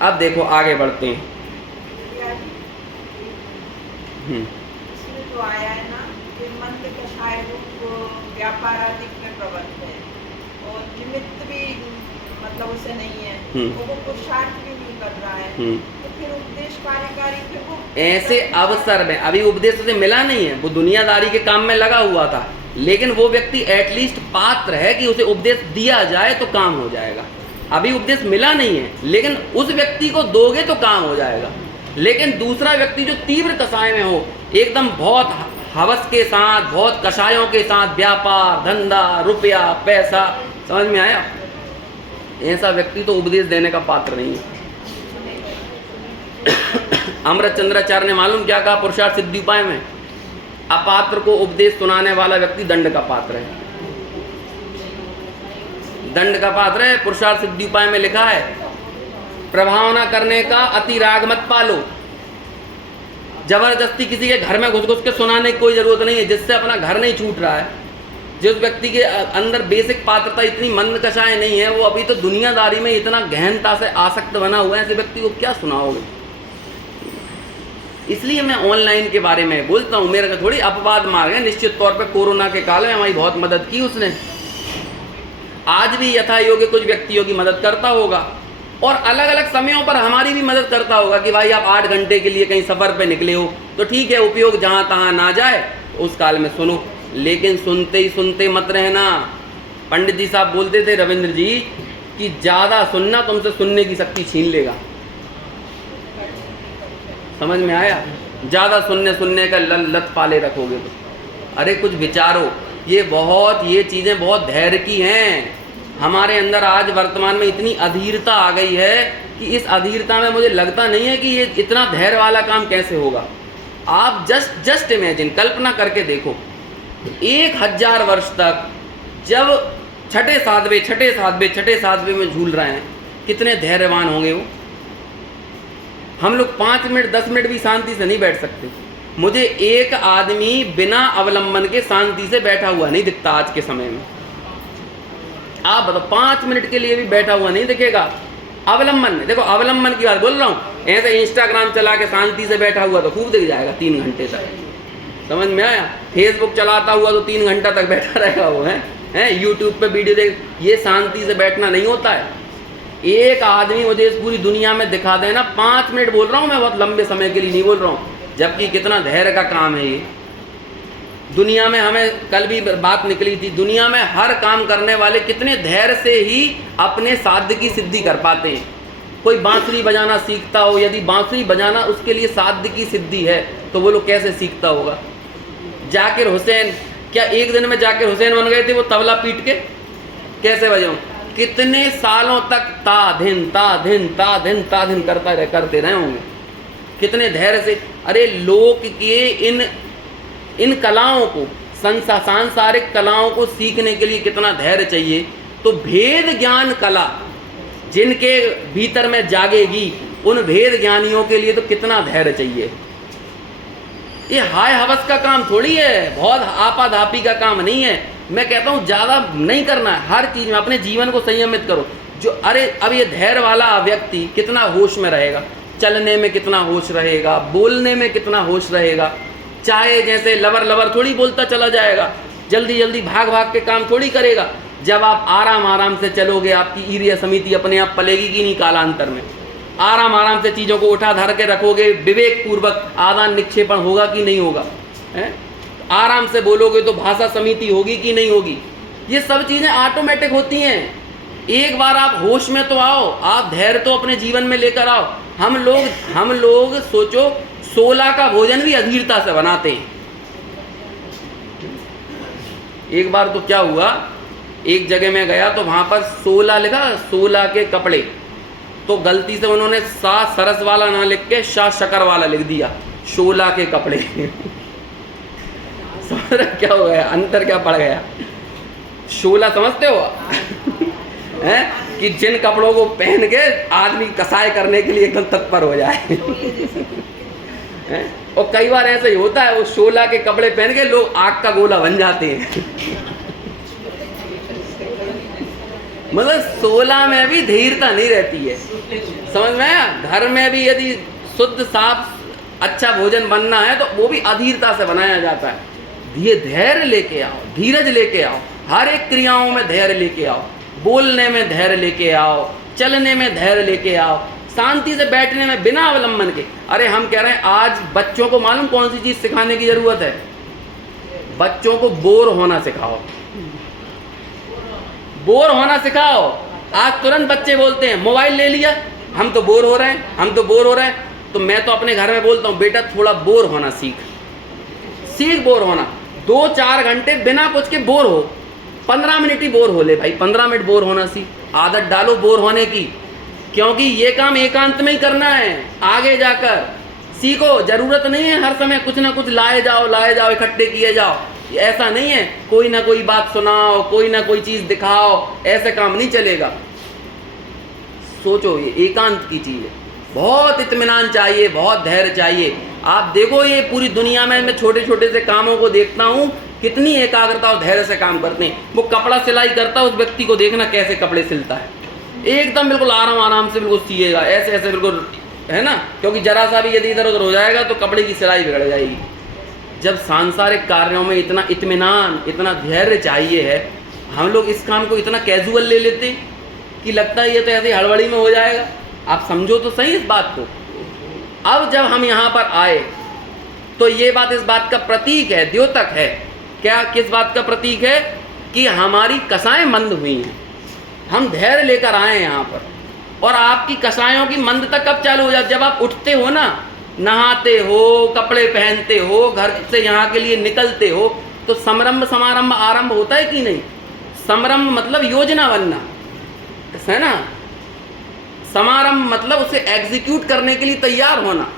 अब देखो आगे बढ़ते हैं। इसमें जो आया है ना कि मंद कषाय रूप व्यापाराधिक में प्रवृत्त है और निमित्त भी मतलब उसे नहीं है, तो वो पुरुषार्थ भी नहीं कर रहा है, तो फिर उपदेश कार्यकारी फिर वो ऐसे अवसर में, अभी उपदेश उसे मिला नहीं है, वो दुनियादारी के काम में लगा हुआ था, लेकिन वो व्यक्ति एटलीस्ट पात्र है कि उसे उपदेश दिया जाए तो काम हो जाएगा। अभी उपदेश मिला नहीं है, लेकिन उस व्यक्ति को दोगे तो काम हो जाएगा। लेकिन दूसरा व्यक्ति जो तीव्र कषाय में हो, एकदम बहुत हवस के साथ, बहुत कषायों के साथ, व्यापार, धंधा, रुपया, पैसा, समझ में आया? ऐसा व्यक्ति तो उपदेश देने का पात्र नहीं है। अमृत चंद्राचार्य ने मालूम क्या कहा पुरुषार्थ सिद्धि उपाय में? अपात्र को उपदेश सुनाने वाला व्यक्ति दंड का पात्र है। दंड का पात्र है। पुरुषार्थ सिद्धि उपाय में लिखा है, प्रभावना करने का अति राग मत पालो। जबरदस्ती किसी के घर में घुस घुस के सुनाने की कोई जरूरत नहीं है, जिससे अपना घर नहीं छूट रहा है। जिस व्यक्ति के अंदर बेसिक पात्रता इतनी मंद कषाय नहीं है, वो अभी तो दुनियादारी में इतना गहनता से आसक्त बना हुआ है, ऐसे व्यक्ति को क्या सुनाओगे? इसलिए मैं ऑनलाइन के बारे में बोलता हूँ। मेरा थोड़ी अपवाद मार्ग है, निश्चित तौर पे कोरोना के काल में हमारी बहुत मदद की उसने। आज भी यथा योग्य कुछ व्यक्तियों की मदद करता होगा, और अलग अलग समयों पर हमारी भी मदद करता होगा कि भाई आप 8 घंटे के लिए कहीं सफ़र पे निकले हो तो ठीक है, उपयोग जहाँ तहाँ ना जाए तो उस काल में सुनो, लेकिन सुनते ही सुनते मत रहना। पंडित जी साहब बोलते थे रविंद्र जी कि ज़्यादा सुनना तुमसे सुनने की शक्ति छीन लेगा। समझ में आया? ज़्यादा सुनने का लत पाले रखोगे तो। अरे कुछ विचारो, ये चीज़ें बहुत धैर्य की हैं। हमारे अंदर आज वर्तमान में इतनी अधीरता आ गई है कि इस अधीरता में मुझे लगता नहीं है कि ये इतना धैर्य वाला काम कैसे होगा। आप जस्ट इमेजिन, कल्पना करके देखो, 1000 वर्ष तक जब छठे सातवें में झूल रहे हैं, कितने धैर्यवान होंगे वो। हम लोग 5 मिनट 10 मिनट भी शांति से नहीं बैठ सकते। मुझे एक आदमी बिना अवलंबन के शांति से बैठा हुआ नहीं दिखता आज के समय में। आप बताओ, 5 मिनट के लिए भी बैठा हुआ नहीं दिखेगा। अवलंबन में देखो, अवलंबन की बात बोल रहा हूँ। ऐसे इंस्टाग्राम चला के शांति से बैठा हुआ तो खूब दिख जाएगा 3 घंटे तक। समझ में आया? फेसबुक चलाता हुआ तो 3 घंटा तक बैठा रहेगा वो, है यूट्यूब पे वीडियो देख। ये शांति से बैठना नहीं होता है। एक आदमी मुझे इस पूरी दुनिया में दिखा देना, 5 मिनट बोल रहा हूँ मैं, बहुत लंबे समय के लिए नहीं बोल रहा हूँ, जबकि कितना धैर्य का काम है ये। दुनिया में, हमें कल भी बात निकली थी, दुनिया में हर काम करने वाले कितने धैर्य से ही अपने साध्य की सिद्धि कर पाते हैं। कोई बांसुरी बजाना सीखता हो, यदि बांसुरी बजाना उसके लिए साध्य की सिद्धि है तो वो लोग कैसे सीखता होगा। जाकिर हुसैन, क्या एक दिन में जाकिर हुसैन बन गए थे वो तबला पीट के? कैसे बजाऊं? कितने सालों तक ता धिन करते रहे होंगे, कितने धैर्य से। अरे लोक के इन कलाओं को, सांसारिक कलाओं को सीखने के लिए कितना धैर्य चाहिए। तो भेद ज्ञान कला जिनके भीतर में जागेगी, उन भेद ज्ञानियों के लिए तो कितना धैर्य चाहिए। ये हाय हवस का काम थोड़ी है, बहुत आपाधापी का काम नहीं है। मैं कहता हूँ ज़्यादा नहीं करना है, हर चीज़ में अपने जीवन को संयमित करो। अरे अब ये धैर्य वाला व्यक्ति कितना होश में रहेगा, चलने में कितना होश रहेगा, बोलने में कितना होश रहेगा। चाहे जैसे लवर थोड़ी बोलता चला जाएगा, जल्दी भाग के काम थोड़ी करेगा। जब आप आराम से चलोगे, आपकी ईर्ष्या समिति अपने आप पलेगी कि नहीं कालांतर में। आराम से चीज़ों को उठा धर के रखोगे, विवेक पूर्वक आदान निक्षेपण होगा कि नहीं होगा, है? आराम से बोलोगे तो भाषा समिति होगी कि नहीं होगी। ये सब चीज़ें ऑटोमेटिक होती हैं। एक बार आप होश में तो आओ, आप धैर्य तो अपने जीवन में लेकर आओ। हम लोग सोचो 16 का भोजन भी अधीरता से बनाते हैं। एक बार तो क्या हुआ, एक जगह में गया तो वहाँ पर 16 लिखा, 16 के कपड़े, तो गलती से उन्होंने सा सरस वाला ना लिख के शाह शकर वाला लिख दिया, 16 के कपड़े। समझ रहे क्या हो गया, अंतर क्या पड़ गया? 16 समझते हो हैं कि जिन कपड़ों को पहन के आदमी कसाई करने के लिए एकदम तत्पर हो जाए। और कई बार ऐसा ही होता है, वो 16 के कपड़े पहन के लोग आग का गोला बन जाते हैं। मतलब 16 में भी धीरता नहीं रहती है, समझ में आया? घर में भी यदि शुद्ध साफ अच्छा भोजन बनना है तो वो भी अधीरता से बनाया जाता है। ये धैर्य लेके आओ, धीरज लेके आओ, हर एक क्रियाओं में धैर्य लेके आओ, बोलने में धैर्य लेके आओ, चलने में धैर्य लेके आओ, शांति से बैठने में बिना अवलंबन के। अरे हम कह रहे हैं आज बच्चों को मालूम कौन सी चीज सिखाने की जरूरत है? बच्चों को बोर होना सिखाओ, बोर होना सिखाओ। आज तुरंत बच्चे बोलते हैं मोबाइल ले लिया, हम तो बोर हो रहे हैं, हम तो बोर हो रहे हैं। तो मैं तो अपने घर में बोलता हूँ बेटा थोड़ा बोर होना सीख बोर होना। 2-4 घंटे बिना कुछ के बोर हो, 15 मिनट ही बोर हो ले भाई, 15 मिनट बोर होना सीख। आदत डालो बोर होने की, क्योंकि ये काम एकांत में ही करना है। आगे जाकर सीखो, जरूरत नहीं है हर समय कुछ ना कुछ लाए जाओ इकट्ठे किए जाओ। ऐसा नहीं है, कोई ना कोई बात सुनाओ, कोई ना कोई चीज दिखाओ, ऐसे काम नहीं चलेगा। सोचो, ये एकांत की चीज है, बहुत इत्मीनान चाहिए, बहुत धैर्य चाहिए। आप देखो ये पूरी दुनिया में मैं छोटे छोटे से कामों को देखता हूँ, कितनी एकाग्रता और धैर्य से काम करते हैं। वो कपड़ा सिलाई करता है, उस व्यक्ति को देखना कैसे कपड़े सिलता है, एकदम बिल्कुल आराम से बिल्कुल सिएगा, ऐसे बिल्कुल, है ना? क्योंकि जरा सा भी यदि इधर उधर हो जाएगा तो कपड़े की सिलाई बिगड़ जाएगी। जब सांसारिक कार्यों में इतना इत्मीनान, इतना धैर्य चाहिए है, हम लोग इस काम को इतना कैजुअल ले लेते कि लगता है ये तो ऐसे हड़बड़ी में हो जाएगा। आप समझो तो सही इस बात को। अब जब हम यहाँ पर आए तो ये बात इस बात का प्रतीक है, द्योतक है। क्या, किस बात का प्रतीक है? कि हमारी कसाएं मंद हुई हैं, हम धैर्य लेकर आए हैं यहाँ पर। और आपकी कसायों की मंदता कब चालू हो जाती? जब आप उठते हो ना, नहाते हो, कपड़े पहनते हो, घर से यहाँ के लिए निकलते हो, तो समरंभ समारंभ आरंभ होता है कि नहीं? समरंभ मतलब योजना बनना, है ना? समारंभ मतलब उसे एग्जीक्यूट करने के लिए तैयार होना,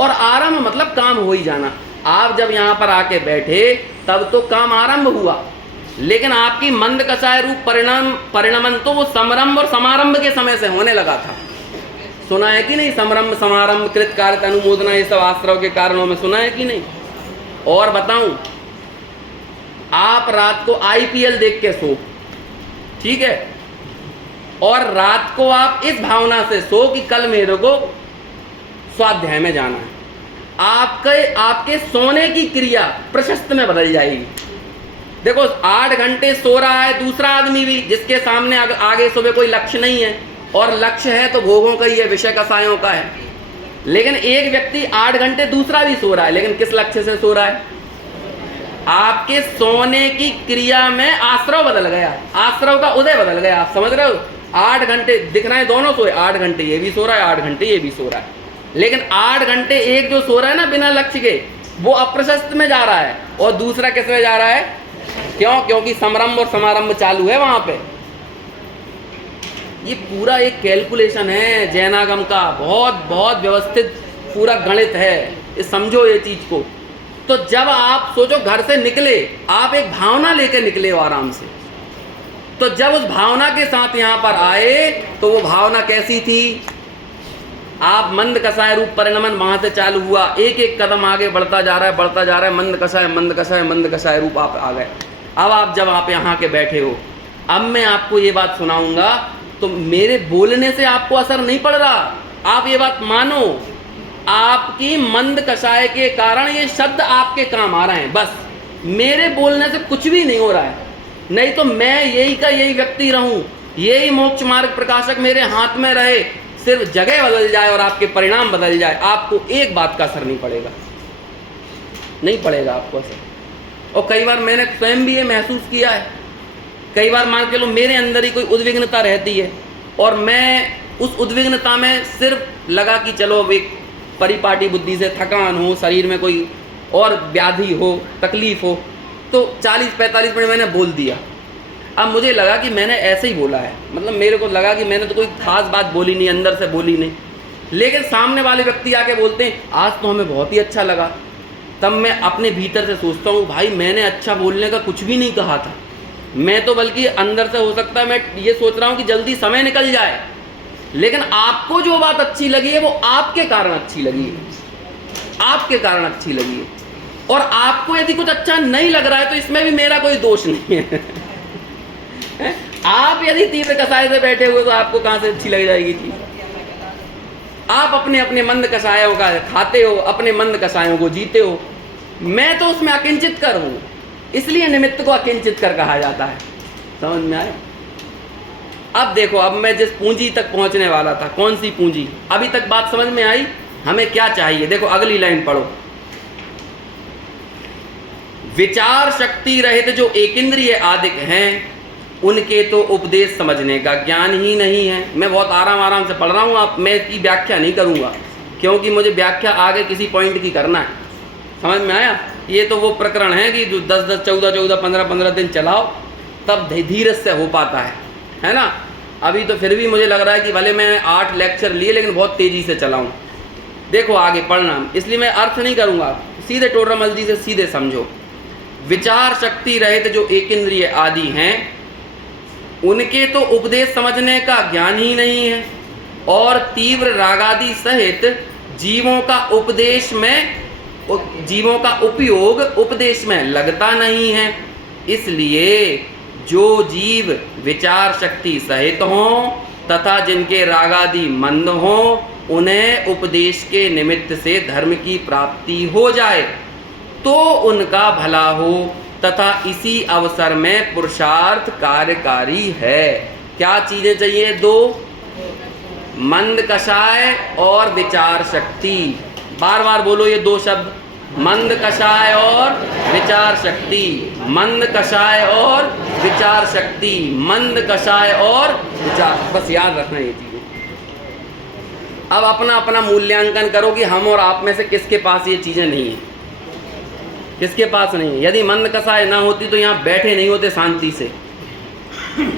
और आरंभ मतलब काम हो ही जाना। आप जब यहाँ पर आके बैठे तब तो काम आरंभ हुआ, लेकिन आपकी मंद कसाय रूप परिणमन तो वो समरंभ और समारंभ के समय से होने लगा था। सुना है कि नहीं? समरंभ समारंभ कृत कार्य अनुमोदना, ये सब आश्रव के कारणों में सुना है कि नहीं? और बताऊं, आप रात को IPL देख के सो, ठीक है, और रात को आप इस भावना से सो कि कल मेरे को स्वाध्याय में जाना है। आपके सोने की क्रिया प्रशस्त में बदल जाएगी। देखो 8 घंटे सो रहा है दूसरा आदमी भी, जिसके सामने आगे सुबह कोई लक्ष्य नहीं है, और लक्ष्य है तो भोगों का ही है, विषय कसायों का है। लेकिन एक व्यक्ति 8 घंटे दूसरा भी सो रहा है, लेकिन किस लक्ष्य से सो रहा है? आपके सोने की क्रिया में आश्रव बदल गया, आश्रव का उदय बदल गया। आप समझ रहे हो? 8 घंटे दिख रहे हैं दोनों सोए, 8 घंटे ये भी सो रहा है, 8 घंटे ये भी सो रहा है। लेकिन 8 घंटे एक जो सो रहा है ना बिना लक्ष्य के, वो अप्रशस्त में जा रहा है, और दूसरा किस में जा रहा है? क्यों? क्योंकि समरंभ और समारंभ चालू है वहां पे। ये पूरा एक कैलकुलेशन है जैनागम का, बहुत व्यवस्थित पूरा गणित है। ये समझो ये चीज को। तो जब आप सोचो घर से निकले, आप एक भावना लेकर निकले हो आराम से, तो जब उस भावना के साथ यहाँ पर आए तो वो भावना कैसी थी? आप मंद कसाय रूप परिणमन वहां से चालू हुआ, एक एक कदम आगे बढ़ता जा रहा है, मंद कसाय रूप आप आ गए। अब आप जब आप यहाँ के बैठे हो, अब मैं आपको ये बात सुनाऊंगा तो मेरे बोलने से आपको असर नहीं पड़ रहा। आप ये बात मानो, आपकी मंद कसाय के कारण ये शब्द आपके काम आ रहे हैं, बस मेरे बोलने से कुछ भी नहीं हो रहा है। नहीं तो मैं यही का यही व्यक्ति रहूं, यही मोक्ष मार्ग प्रकाशक मेरे हाथ में रहे, सिर्फ जगह बदल जाए और आपके परिणाम बदल जाए, आपको एक बात का असर नहीं पड़ेगा, नहीं पड़ेगा आपको असर। और कई बार मैंने स्वयं भी ये महसूस किया है। कई बार मान के लो मेरे अंदर ही कोई उद्विग्नता रहती है, और मैं उस उद्विग्नता में सिर्फ लगा कि चलो एक परिपाटी बुद्धि से थकान हो, शरीर में कोई और व्याधि हो, तकलीफ हो, तो 40-45 मिनट मैंने बोल दिया। अब मुझे लगा कि मैंने ऐसे ही बोला है, मतलब मेरे को लगा कि मैंने तो कोई खास बात बोली नहीं, अंदर से बोली नहीं, लेकिन सामने वाले व्यक्ति आके बोलते हैं आज तो हमें बहुत ही अच्छा लगा। तब मैं अपने भीतर से सोचता हूँ भाई मैंने अच्छा बोलने का कुछ भी नहीं कहा था, मैं तो बल्कि अंदर से हो सकता है मैं ये सोच रहा हूँ कि जल्दी समय निकल जाए, लेकिन आपको जो बात अच्छी लगी है वो आपके कारण अच्छी लगी है, आपके कारण अच्छी लगी है। और आपको यदि कुछ अच्छा नहीं लग रहा है तो इसमें भी मेरा कोई दोष नहीं है। आप यदि तीव्र कसाय से बैठे हुए तो आपको कहाँ से अच्छी लग जाएगी चीज? आप अपने अपने मंद कसायों का खाते हो, अपने मंद कसायों को जीते हो। मैं तो उसमें अकिंचित कर हूँ, इसलिए निमित्त को अकिंचित कर कहा जाता है। समझ में आया? अब देखो, अब मैं जिस पूंजी तक पहुंचने वाला था, कौन सी पूंजी? अभी तक बात समझ में आई? हमें क्या चाहिए? देखो अगली लाइन पढ़ो। विचार शक्ति रहित जो एकेंद्रिय आदिक हैं उनके तो उपदेश समझने का ज्ञान ही नहीं है। मैं बहुत आराम से पढ़ रहा हूँ, आप मैं इसकी व्याख्या नहीं करूँगा क्योंकि मुझे व्याख्या आगे किसी पॉइंट की करना है। समझ में आया? ये तो वो प्रकरण है कि जो 10-10, 14-14, 15-15 दिन चलाओ तब धीरे से हो पाता है ना? अभी तो फिर भी मुझे लग रहा है कि भले मैं 8 लेक्चर लिए लेकिन बहुत तेज़ी से चलाऊँ। देखो आगे पढ़ना, इसलिए मैं अर्थ नहीं करूँगा, सीधे टोडरमल जी से सीधे समझो। विचार शक्ति रहित जो एकेंद्रिय आदि हैं उनके तो उपदेश समझने का ज्ञान ही नहीं है और तीव्र रागादि सहित जीवों का उपयोग उपदेश में लगता नहीं है। इसलिए जो जीव विचार शक्ति सहित हों तथा जिनके रागादि मंद हों उन्हें उपदेश के निमित्त से धर्म की प्राप्ति हो जाए तो उनका भला हो तथा इसी अवसर में पुरुषार्थ कार्यकारी है। क्या चीजें चाहिए? 2, मंद कषाय और विचार शक्ति। बार बार बोलो ये 2 शब्द, मंद कषाय और विचार शक्ति, मंद कषाय और विचार शक्ति, मंद कषाय और विचार। बस याद रखना ये चीजें। अब अपना अपना मूल्यांकन करो कि हम और आप में से किसके पास ये चीजें नहीं है, किसके पास नहीं है। यदि मंद कषाय ना होती तो यहाँ बैठे नहीं होते शांति से,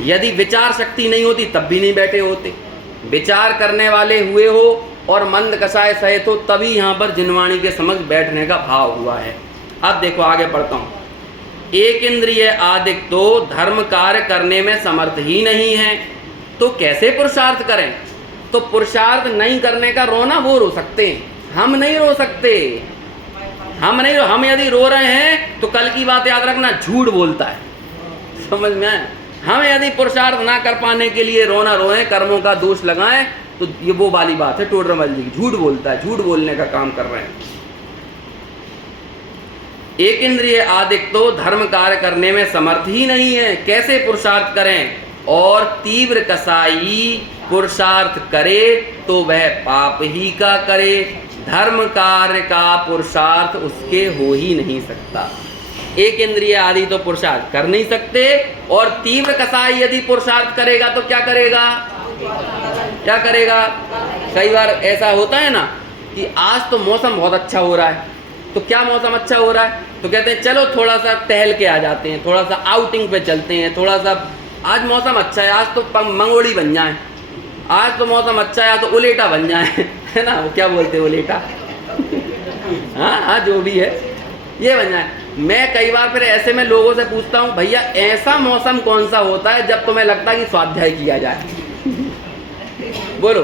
यदि विचार शक्ति नहीं होती तब भी नहीं बैठे होते। विचार करने वाले हुए हो और मंद कषाय सहित हो तभी यहाँ पर जिनवाणी के समक्ष बैठने का भाव हुआ है। अब देखो आगे पढ़ता हूँ। एक इंद्रिय आदिक तो धर्म कार्य करने में समर्थ ही नहीं है तो कैसे पुरुषार्थ करें? तो पुरुषार्थ नहीं करने का रोना वो रो सकते हैं, हम नहीं रो सकते। हम यदि रो रहे हैं तो कल की बात याद रखना, झूठ बोलता है। समझ में आया? हम यदि पुरुषार्थ ना कर पाने के लिए रोना रोएं, कर्मों का दोष लगाएं तो ये वो वाली बात है टोडरमल जी की, झूठ बोलता है, झूठ बोलने का काम कर रहे हैं। एक इंद्रिय आदिक तो धर्म कार्य करने में समर्थ ही नहीं है, कैसे पुरुषार्थ करें? और तीव्र कसाई पुरुषार्थ करे तो वह पाप ही का करे, धर्म कार्य का पुरुषार्थ उसके हो ही नहीं सकता। एक इंद्रिय आदि तो पुरुषार्थ कर नहीं सकते और तीव्र कसाई यदि पुरुषार्थ करेगा तो क्या करेगा? क्या करेगा? कई बार ऐसा होता है ना कि आज तो मौसम बहुत अच्छा हो रहा है, तो क्या मौसम अच्छा हो रहा है तो कहते हैं चलो थोड़ा सा टहल के आ जाते हैं, थोड़ा सा आउटिंग पे चलते हैं, थोड़ा सा आज मौसम अच्छा है, आज तो मंगोड़ी बन जाए, आज तो मौसम अच्छा है, आज तो उलेटा बन जाए, है ना? वो क्या बोलते हैं उलेटा? हाँ, जो भी है ये बन जाए। मैं कई बार फिर ऐसे में लोगों से पूछता हूँ, भैया ऐसा मौसम कौन सा होता है जब तुम्हें लगता है कि स्वाध्याय किया जाए? बोलो।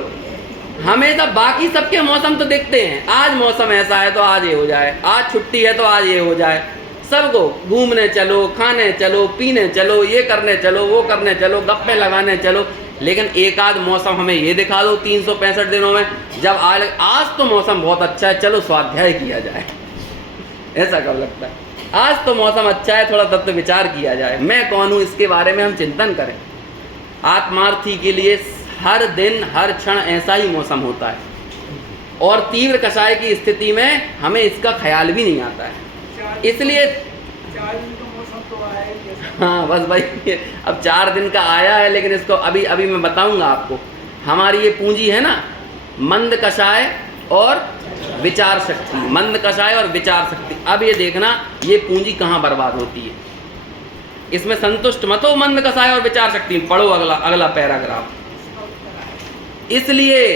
हमेशा बाकी सबके मौसम तो देखते हैं, आज मौसम ऐसा है तो आज ये हो जाए, आज छुट्टी है तो आज ये हो जाए, सबको घूमने चलो, खाने चलो, पीने चलो, ये करने चलो, वो करने चलो, गप्पे लगाने चलो, लेकिन एक आध मौसम हमें ये दिखा दो 365 दिनों में जब आज तो मौसम बहुत अच्छा है, चलो स्वाध्याय किया जाए। ऐसा कब लगता है? आज तो मौसम अच्छा है, थोड़ा तत्व विचार किया जाए, मैं कौन हूँ इसके बारे में हम चिंतन करें। आत्मार्थी के लिए हर दिन हर क्षण ऐसा ही मौसम होता है और तीव्र कषाय की स्थिति में हमें इसका ख्याल भी नहीं आता है। इसलिए 4 दिन का मौसम तो आया ही है। हाँ बस भाई, अब 4 दिन का आया है, लेकिन इसको अभी मैं बताऊंगा आपको। हमारी ये पूंजी है ना, मंद कषाय और विचार शक्ति, मंद कषाय और विचार शक्ति। अब ये देखना ये पूंजी कहाँ बर्बाद होती है। इसमें संतुष्ट मत हो मंद कसाय और विचार शक्ति। पढ़ो अगला पैराग्राफ। इसलिए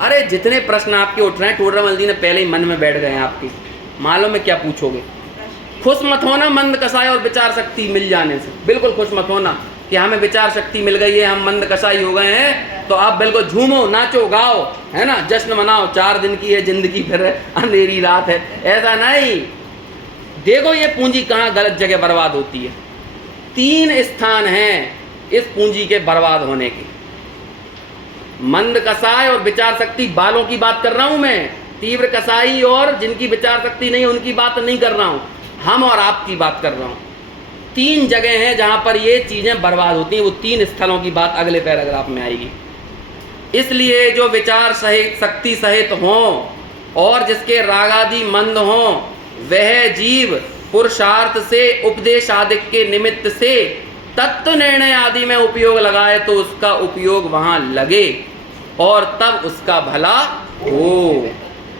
अरे जितने प्रश्न आपके उठ रहे हैं टोडरमल जी ने पहले ही मन में बैठ गए हैं आपके, मालूम है क्या पूछोगे। खुश मत होना मंद कसाय और विचार शक्ति मिल जाने से, बिल्कुल खुश मत होना कि हमें विचार शक्ति मिल गई है, हम मंद कसाई हो गए हैं, तो आप बिल्कुल झूमो, नाचो, गाओ, है ना, जश्न मनाओ, 4 दिन की है जिंदगी, फिर अंधेरी रात है, ऐसा नहीं। देखो ये पूंजी कहाँ गलत जगह बर्बाद होती है। 3 स्थान हैं इस पूंजी के बर्बाद होने के, मंद कसाय और विचार शक्ति वालों की बात कर रहा हूं मैं, तीव्र कसाई और जिनकी विचार शक्ति नहीं उनकी बात नहीं कर रहा हूं, हम और आपकी बात कर रहा हूं। 3 जगह हैं जहां पर ये चीजें बर्बाद होती हैं, वो 3 स्थलों की बात अगले पैराग्राफ में आएगी। इसलिए जो विचार सहित शक्ति सहित हों और जिसके रागादि मंद हों, वह जीव पुरुषार्थ से उपदेश आदि के निमित्त से तत्व निर्णय आदि में उपयोग लगाए तो उसका उपयोग वहां लगे और तब उसका भला हो।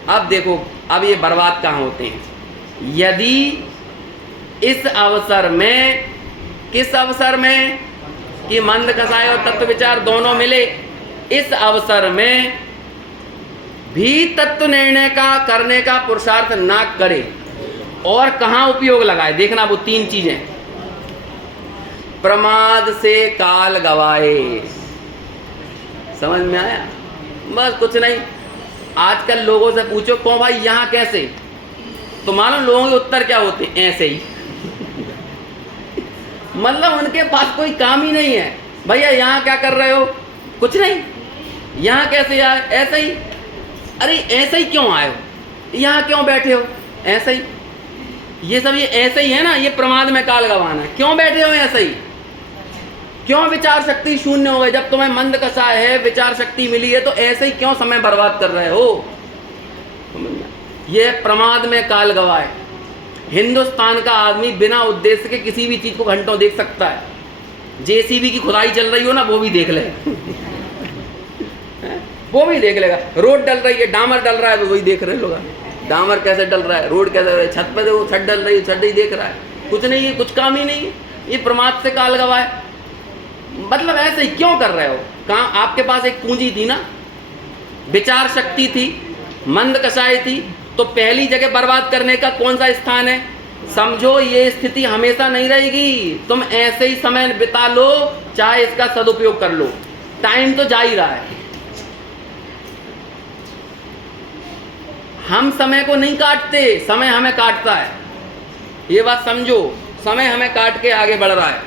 अब देखो, अब ये बर्बाद कहाँ होते हैं, यदि इस अवसर में, किस अवसर में कि मंद कसाय और तत्व विचार दोनों मिले, इस अवसर में भी तत्व निर्णय का करने का पुरुषार्थ ना करे और कहाँ उपयोग लगाए, देखना वो 3 चीजें। प्रमाद से काल गवाए, समझ में आया? बस कुछ नहीं। आजकल लोगों से पूछो क्यों भाई यहाँ कैसे, तो मालूम लोगों के उत्तर क्या होते हैं, ऐसे ही। मतलब उनके पास कोई काम ही नहीं है। भैया यहाँ क्या कर रहे हो, कुछ नहीं। यहाँ कैसे आए, ऐसे ही। अरे ऐसे ही क्यों आए हो, यहाँ क्यों बैठे हो, ऐसे ही। ये सब ये ऐसे ही है ना, ये प्रमाद में काल गवाना है। क्यों बैठे हो ऐसे ही, क्यों विचार शक्ति शून्य हो गए, जब तुम्हें मंद कसाय है, विचार शक्ति मिली है, तो ऐसे ही क्यों समय बर्बाद कर रहे हो। ये प्रमाद में काल गवाए। हिंदुस्तान का आदमी बिना उद्देश्य के किसी भी चीज को घंटों देख सकता है। जेसीबी की खुदाई चल रही हो ना, वो भी देख ले वो भी देख लेगा। रोड डल रही है, डामर डल रहा है, तो वही देख रहे लोग, डामर कैसे डल रहा है, रोड कैसे डल रहा है, छत पे देखो छत डल रही है, छत ही देख रहा है। कुछ नहीं है, कुछ काम ही नहीं है। ये प्रमाद से काल गवाए। मतलब ऐसे ही क्यों कर रहे हो। कहाँ आपके पास एक पूंजी थी ना, विचार शक्ति थी, मंद कसाई थी, तो पहली जगह बर्बाद करने का कौन सा स्थान है। समझो ये स्थिति हमेशा नहीं रहेगी, तुम ऐसे ही समय बिता लो, चाहे इसका सदुपयोग कर लो, टाइम तो जा ही रहा है। हम समय को नहीं काटते, समय हमें काटता है। ये बात समझो, समय हमें काट के आगे बढ़ रहा है।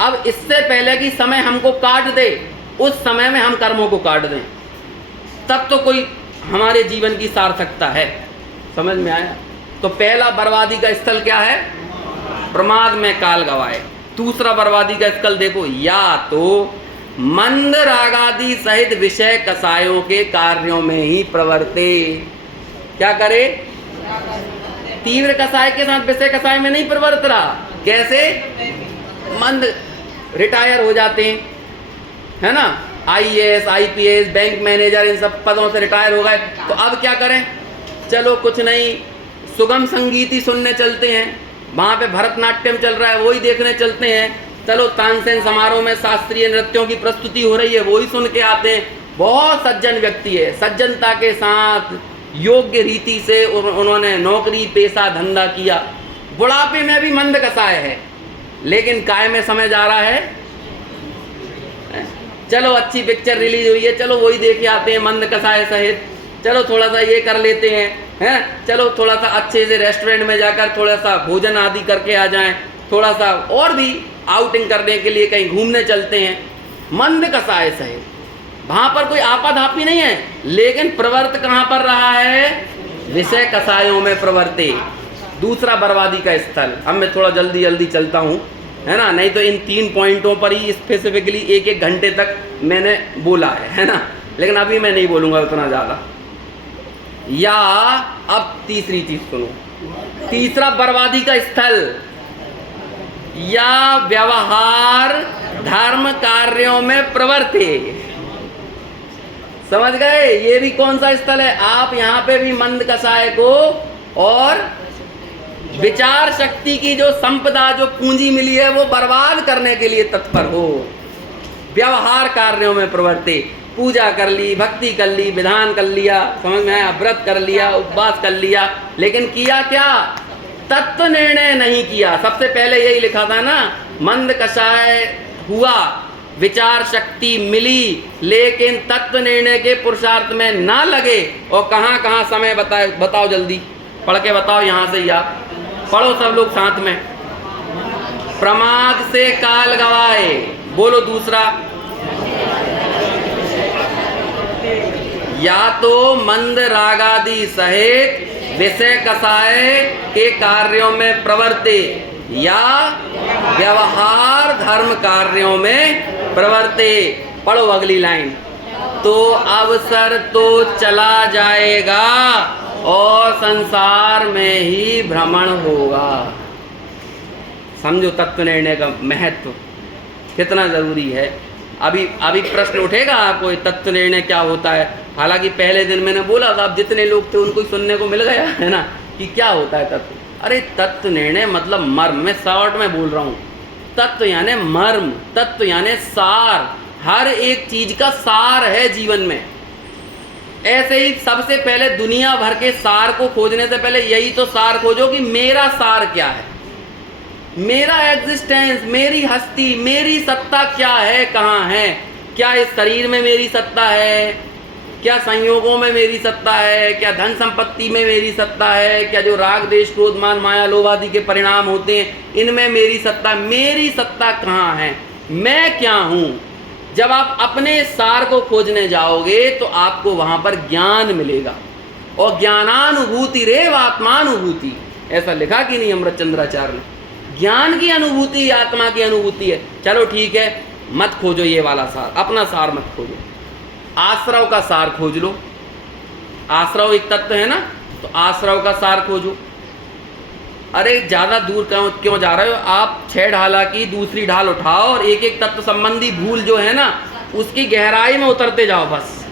अब इससे पहले कि समय हमको काट दे, उस समय में हम कर्मों को काट दें, तब तो कोई हमारे जीवन की सार्थकता है। समझ में आया? तो पहला बर्बादी का स्थल क्या है, प्रमाद में काल गवाए। दूसरा बर्बादी का स्थल देखो, या तो मंद रागादि सहित विषय कसायों के कार्यों में ही प्रवर्ते। क्या करे, तीव्र कसाय के साथ विषय कसाय में नहीं प्रवर्त रहा। कैसे, मंद रिटायर हो जाते हैं, है ना, आईएएस, आईपीएस, बैंक मैनेजर, इन सब पदों से रिटायर हो गए, तो अब क्या करें, चलो कुछ नहीं, सुगम संगीत ही सुनने चलते हैं, वहाँ पे भरतनाट्यम चल रहा है वही देखने चलते हैं, चलो तानसेन समारोह में शास्त्रीय नृत्यों की प्रस्तुति हो रही है वही सुन के आते हैं। बहुत सज्जन व्यक्ति है, सज्जनता के साथ योग्य रीति से उन्होंने नौकरी पेशा धंधा किया, बुढ़ापे में भी मंद कसाय है, लेकिन काय में समय जा रहा है। चलो अच्छी पिक्चर रिलीज हुई है, चलो वही देख के आते हैं मंद कसाय सहित, चलो थोड़ा सा ये कर लेते हैं, चलो थोड़ा सा अच्छे से रेस्टोरेंट में जाकर थोड़ा सा भोजन आदि करके आ जाएं, थोड़ा सा और भी आउटिंग करने के लिए कहीं घूमने चलते हैं, मंद कसाय सहित। वहाँ पर कोई आपाधापी नहीं है, लेकिन प्रवर्त कहाँ पर रहा है, विषय कसायों में प्रवर्ते। दूसरा बर्बादी का स्थल। अब मैं थोड़ा जल्दी जल्दी चलता हूँ, है ना, नहीं तो इन 3 पॉइंटों पर ही स्पेसिफिकली 1-1 घंटे तक मैंने बोला है ना, लेकिन अभी मैं नहीं बोलूँगा उतना ज़्यादा। या अब तीसरी चीज सुनो, तीसरा बर्बादी का स्थल, या व्यवहार धर्म कार्यों में प्रवृत्ति। समझ गए, ये भी कौन सा स्थल है। आप यहाँ पे भी मंद कसाय को और विचार शक्ति की जो संपदा, जो पूंजी मिली है, वो बर्बाद करने के लिए तत्पर हो। व्यवहार कार्यों में प्रवृत्ति, पूजा कर ली, भक्ति कर ली, विधान कर लिया, समझ में आया, व्रत कर लिया, उपवास कर लिया, लेकिन किया क्या? तत्व निर्णय नहीं किया। सबसे पहले यही लिखा था ना, मंद कषाय हुआ, विचार शक्ति मिली, लेकिन तत्व निर्णय के पुरुषार्थ में ना लगे। और कहाँ कहाँ समय बताओ जल्दी पढ़ के बताओ, यहाँ से ही आप पढ़ो सब लोग साथ में। प्रमाद से काल गवाए, बोलो दूसरा। या तो मंद रागादि सहित विषय कसाय के कार्यों में प्रवृत्ति, या व्यवहार धर्म कार्यों में प्रवृत्ति। पढ़ो अगली लाइन। तो अवसर तो चला जाएगा और संसार में ही भ्रमण होगा। समझो तत्व निर्णय का महत्व कितना जरूरी है। अभी प्रश्न उठेगा आपको, तत्व निर्णय क्या होता है। हालांकि पहले दिन मैंने बोला था, अब जितने लोग थे उनको सुनने को मिल गया है ना कि क्या होता है तत्व। अरे तत्व निर्णय मतलब मर्म, मैं शॉर्ट में बोल रहा हूँ। तत्व यानी मर्म, तत्व यानी सार, हर एक चीज का सार है जीवन में। ऐसे ही सबसे पहले दुनिया भर के सार को खोजने से पहले यही तो सार खोजो कि मेरा सार क्या है, मेरा एग्जिस्टेंस, मेरी हस्ती, मेरी सत्ता क्या है, कहाँ है। क्या इस शरीर में मेरी सत्ता है, क्या संयोगों में मेरी सत्ता है, क्या धन संपत्ति में मेरी सत्ता है, क्या जो राग देश क्रोध मान माया लोभ आदि के परिणाम होते हैं इनमें मेरी सत्ता कहाँ है, मैं क्या हूँ। जब आप अपने सार को खोजने जाओगे तो आपको वहाँ पर ज्ञान मिलेगा। और ज्ञानानुभूति रेव आत्मानुभूति, ऐसा लिखा कि नहीं अमृत चंद्राचार्य ने। ज्ञान की अनुभूति आत्मा की अनुभूति है। चलो ठीक है, मत खोजो ये वाला सार, अपना सार मत खोजो, आश्रव का सार खोज लो। आश्रव एक तत्व है ना, तो आश्रव का सार खोजो। अरे ज़्यादा दूर क्यों जा रहे हो आप? 6 ढाला की दूसरी ढाल उठाओ और एक एक तत्व संबंधी भूल जो है ना उसकी गहराई में उतरते जाओ। बस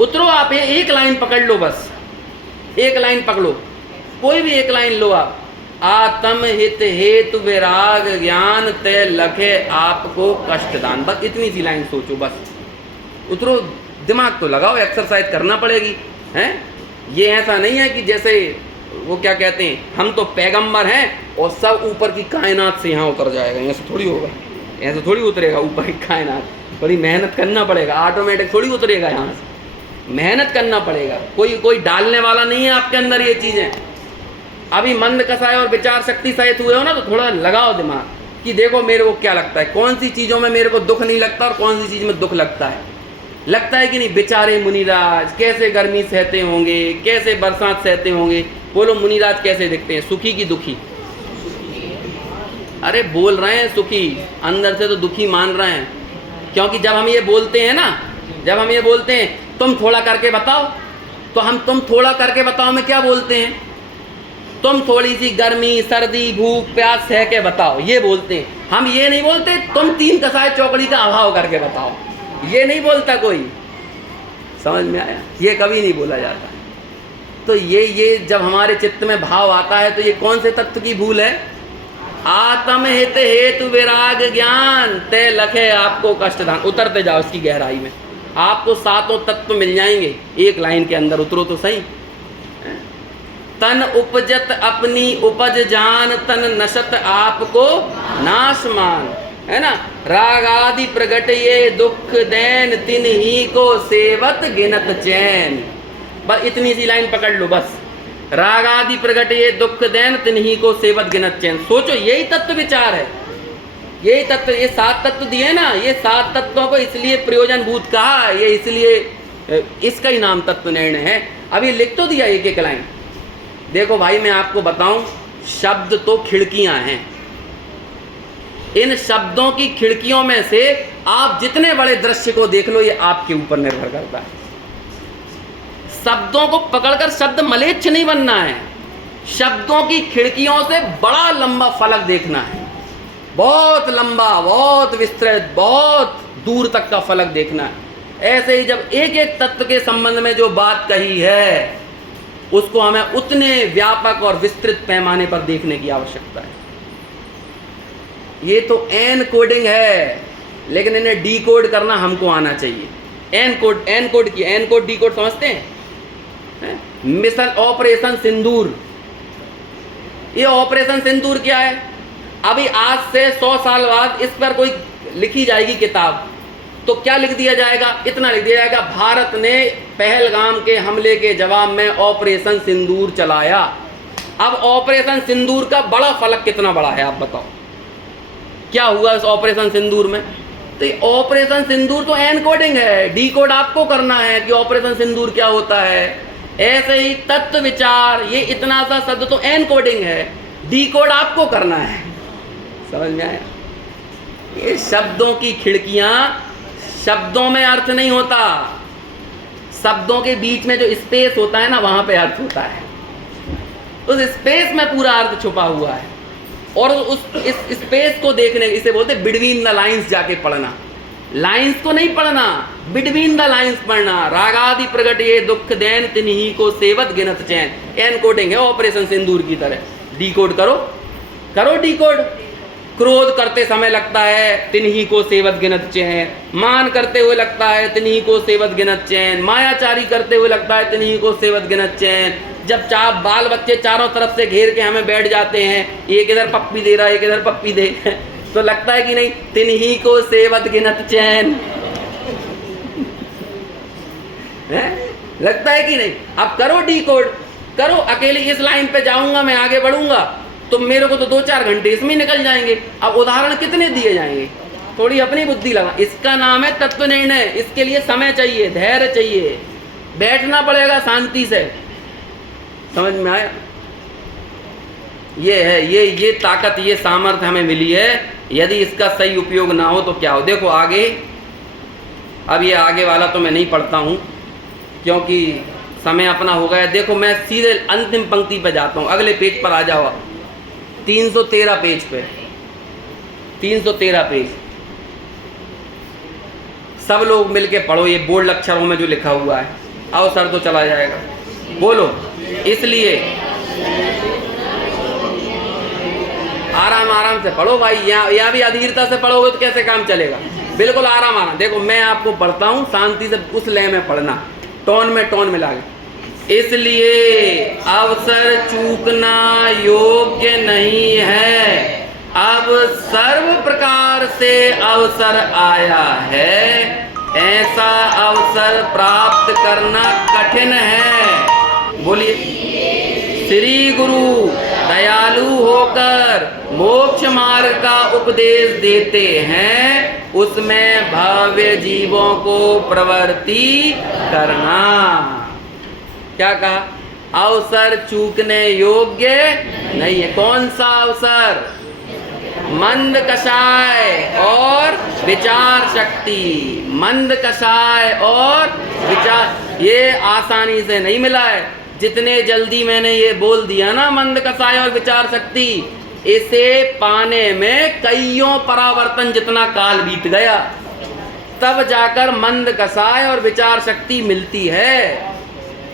उतरो आप, एक लाइन पकड़ लो, बस एक लाइन पकड़ो, कोई भी एक लाइन लो आप। आत्म हित हेतु विराग ज्ञान तय लखे आपको कष्ट दान, बस इतनी सी लाइन सोचो, बस उतरो, दिमाग तो लगाओ, एक्सरसाइज करना पड़ेगी हैं। ये ऐसा नहीं है कि जैसे वो क्या कहते हैं, हम तो पैगंबर हैं और सब ऊपर की कायनात से यहाँ उतर जाएगा, ऐसा थोड़ी होगा, ऐसा थोड़ी उतरेगा ऊपर की कायनात। बड़ी मेहनत करना पड़ेगा, ऑटोमेटिक थोड़ी उतरेगा यहाँ से, मेहनत करना पड़ेगा। कोई डालने वाला नहीं है आपके अंदर ये चीज़ें। अभी मंद कसाय और विचार शक्ति सहित हुए हो ना, तो थोड़ा लगाओ दिमाग कि देखो मेरे को क्या लगता है, कौन सी चीज़ों में मेरे को दुख नहीं लगता और कौन सी चीज़ में दुख लगता है कि नहीं। बेचारे मुनिराज कैसे गर्मी सहते होंगे, कैसे बरसात सहते होंगे। बोलो मुनिराज कैसे दिखते हैं, सुखी की दुखी? अरे बोल रहे हैं सुखी, अंदर से तो दुखी मान रहे हैं। क्योंकि जब हम ये बोलते हैं ना, जब हम ये बोलते हैं तुम थोड़ा करके बताओ, तो हम तुम थोड़ा करके बताओ में क्या बोलते हैं? तुम थोड़ी सी गर्मी सर्दी भूख प्यास सह के बताओ, ये बोलते हैं। हम ये नहीं बोलते तुम 3 कसाय चौकड़ी का अभाव करके बताओ, ये नहीं बोलता कोई। समझ में आया? ये कभी नहीं बोला जाता। तो ये जब हमारे चित्त में भाव आता है तो ये कौन से तत्व की भूल है? आत्म हित हेतु विराग ज्ञान तय लखे आपको कष्ट दान। उतरते जाओ इसकी गहराई में, आपको 7 तत्व मिल जाएंगे एक लाइन के अंदर। उतरो तो सही। तन उपजत अपनी उपज जान, तन नशत आपको नाश मान, है ना। राग आदि प्रगट ये दुख दैन, तिन ही को सेवत गिनत चैन। बस इतनी सी लाइन पकड़ लो, बस। राग आदि प्रगट ये दुख दैन, तिन ही को सेवत गिनत चैन। सोचो, यही तत्व विचार है, यही तत्व। ये 7 तत्व दिए ना, ये 7 तत्वों को इसलिए प्रयोजनभूत कहा, ये इसलिए इसका ही नाम तत्व निर्णय है। अभी लिख तो दिया एक एक लाइन। देखो भाई, मैं आपको बताऊं, शब्द तो खिड़कियां हैं। इन शब्दों की खिड़कियों में से आप जितने बड़े दृश्य को देख लो, ये आपके ऊपर निर्भर करता है। शब्दों को पकड़कर शब्द मलेच्छ नहीं बनना है, शब्दों की खिड़कियों से बड़ा लंबा फलक देखना है, बहुत लंबा, बहुत विस्तृत, बहुत दूर तक का फलक देखना है। ऐसे ही जब एक एक तत्व के संबंध में जो बात कही है, उसको हमें उतने व्यापक और विस्तृत पैमाने पर देखने की आवश्यकता है। ये तो एन कोडिंग है, लेकिन इन्हें डी कोड करना हमको आना चाहिए। एन कोड डी कोड समझते हैं? मिशन ऑपरेशन सिंदूर, ये ऑपरेशन सिंदूर क्या है? अभी आज से 100 साल बाद इस पर कोई लिखी जाएगी किताब, तो क्या लिख दिया जाएगा? इतना लिख दिया जाएगा, भारत ने पहलगाम के हमले के जवाब में ऑपरेशन सिंदूर चलाया। अब ऑपरेशन सिंदूर का बड़ा फलक कितना बड़ा है, आप बताओ क्या हुआ इस ऑपरेशन सिंदूर में? तो ये ऑपरेशन सिंदूर तो एन कोडिंग है, डी कोड आपको करना है कि ऑपरेशन सिंदूर क्या होता है। ऐसे ही तत्व विचार, ये इतना सा शब्द तो एन कोडिंग है, डी कोड आपको करना है। समझ में आया? ये शब्दों की खिड़कियां, शब्दों में अर्थ नहीं होता, शब्दों के बीच में जो स्पेस होता है ना, वहां पे अर्थ होता है। उस स्पेस में पूरा अर्थ छुपा हुआ है, और इस स्पेस को देखने, इसे बोलते बिटवीन द लाइंस जाके पढ़ना। लाइंस को नहीं पढ़ना, बिटवीन द लाइंस पढ़ना। रागादि प्रगट ये दुख दैन तिन्ही को सेवत गिनत चैन, एन कोडिंग है ऑपरेशन सिंदूर की तरह। डी कोड करो डी कोड। क्रोध करते समय लगता है तिन्ही को सेवत गिनत चैन, मान करते हुए लगता है तिन्ही को सेवत गिनत चैन, मायाचारी करते हुए लगता है तिन्ही को सेवत गिनत चैन। जब बाल बच्चे चारों तरफ से घेर के हमें बैठ जाते हैं, एक इधर पप्पी दे रहा है, एक इधर पप्पी दे रहा है, तो लगता है कि नहीं तिन्ही को सेवत गिनत चैन है? लगता है कि नहीं? अब करो डी कोड, करो। अकेले इस लाइन पे जाऊंगा मैं, आगे बढ़ूंगा तो मेरे को तो 2-4 घंटे इसमें निकल जाएंगे। अब उदाहरण कितने दिए जाएंगे, थोड़ी अपनी बुद्धि लगा। इसका नाम है तत्व निर्णय। इसके लिए समय चाहिए, धैर्य चाहिए, बैठना पड़ेगा शांति से। समझ में आया? ये है, ये ताकत, ये सामर्थ्य हमें मिली है। यदि इसका सही उपयोग ना हो तो क्या हो? देखो आगे, अब ये आगे वाला तो मैं नहीं पढ़ता हूँ क्योंकि समय अपना हो गया। देखो मैं सीधे अंतिम पंक्ति पे जाता हूँ, अगले पेज पर आ जाओ। 313 पेज पे, 313 पेज। सब लोग मिलके पढ़ो ये बोल्ड अक्षरों में जो लिखा हुआ है। आओ सर तो चला जाएगा, बोलो। इसलिए आराम से पढ़ो भाई, यहाँ भी अधीरता से पढ़ोगे तो कैसे काम चलेगा? बिल्कुल आराम। देखो मैं आपको पढ़ता हूँ, शांति से उस लय में पढ़ना, टोन मिला के। इसलिए अवसर चूकना योग्य नहीं है, अब सर्व प्रकार से अवसर आया है, ऐसा अवसर प्राप्त करना कठिन है। बोलिए। श्री गुरु दयालु होकर मोक्ष मार्ग का उपदेश देते हैं, उसमें भव्य जीवों को प्रवृत्ति करना। क्या कहा? अवसर चूकने योग्य नहीं है। कौन सा अवसर? मंद कषाय और विचार शक्ति। मंद कषाय और विचार, ये आसानी से नहीं मिला है। जितने जल्दी मैंने ये बोल दिया ना, मंद कषाय और विचार शक्ति, इसे पाने में कईयों परावर्तन जितना काल बीत गया, तब जाकर मंद कषाय और विचार शक्ति मिलती है।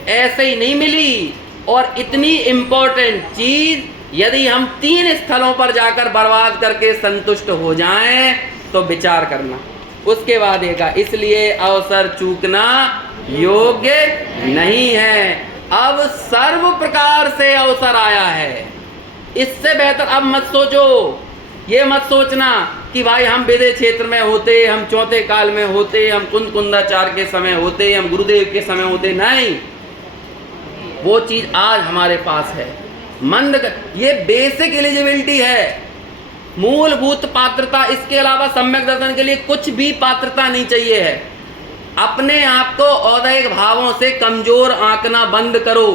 ऐसे ही नहीं मिली। और इतनी इम्पोर्टेंट चीज यदि हम 3 स्थलों पर जाकर बर्बाद करके संतुष्ट हो जाएं तो विचार करना। उसके बाद एक, इसलिए अवसर चूकना योग्य नहीं है, अब सर्व प्रकार से अवसर आया है। इससे बेहतर अब मत सोचो। ये मत सोचना कि भाई हम विदय क्षेत्र में होते, हम चौथे काल में होते, हम कुंदाचार्य के समय होते, हम गुरुदेव के समय होते। नहीं, वो चीज आज हमारे पास है। ये बेसिक एलिजिबिलिटी है, मूलभूत पात्रता। इसके अलावा सम्यक दर्शन के लिए कुछ भी पात्रता नहीं चाहिए है। अपने आप को औदैहिक भावों से कमजोर आंकना बंद करो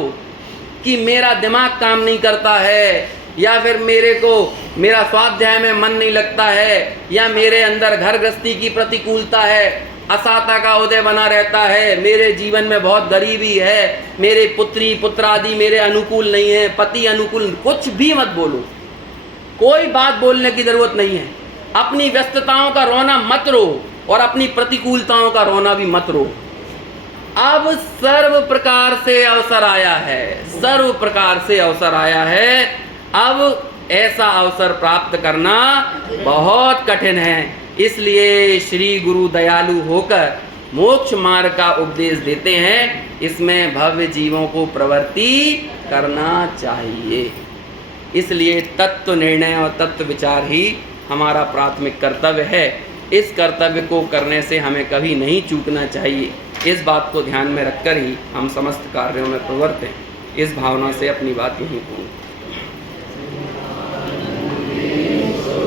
कि मेरा दिमाग काम नहीं करता है, या फिर मेरा स्वाध्याय में मन नहीं लगता है, या मेरे अंदर घर गृहस्थी की प्रतिकूलता है, असाता का उदय बना रहता है, मेरे जीवन में बहुत गरीबी है, मेरे पुत्री पुत्रादि मेरे अनुकूल नहीं है, पति अनुकूल। कुछ भी मत बोलो, कोई बात बोलने की जरूरत नहीं है। अपनी व्यस्तताओं का रोना मत रो और अपनी प्रतिकूलताओं का रोना भी मत रो। अब सर्व प्रकार से अवसर आया है, सर्व प्रकार से अवसर आया है। अब ऐसा अवसर प्राप्त करना बहुत कठिन है। इसलिए श्री गुरु दयालु होकर मोक्ष मार्ग का उपदेश देते हैं। इसमें भव्य जीवों को प्रवृत्ति करना चाहिए। इसलिए तत्व निर्णय और तत्व विचार ही हमारा प्राथमिक कर्तव्य है। इस कर्तव्य को करने से हमें कभी नहीं चूकना चाहिए। इस बात को ध्यान में रखकर ही हम समस्त कार्यों में प्रवृत्त हैं। इस भावना से अपनी बात यहीं पूर्ण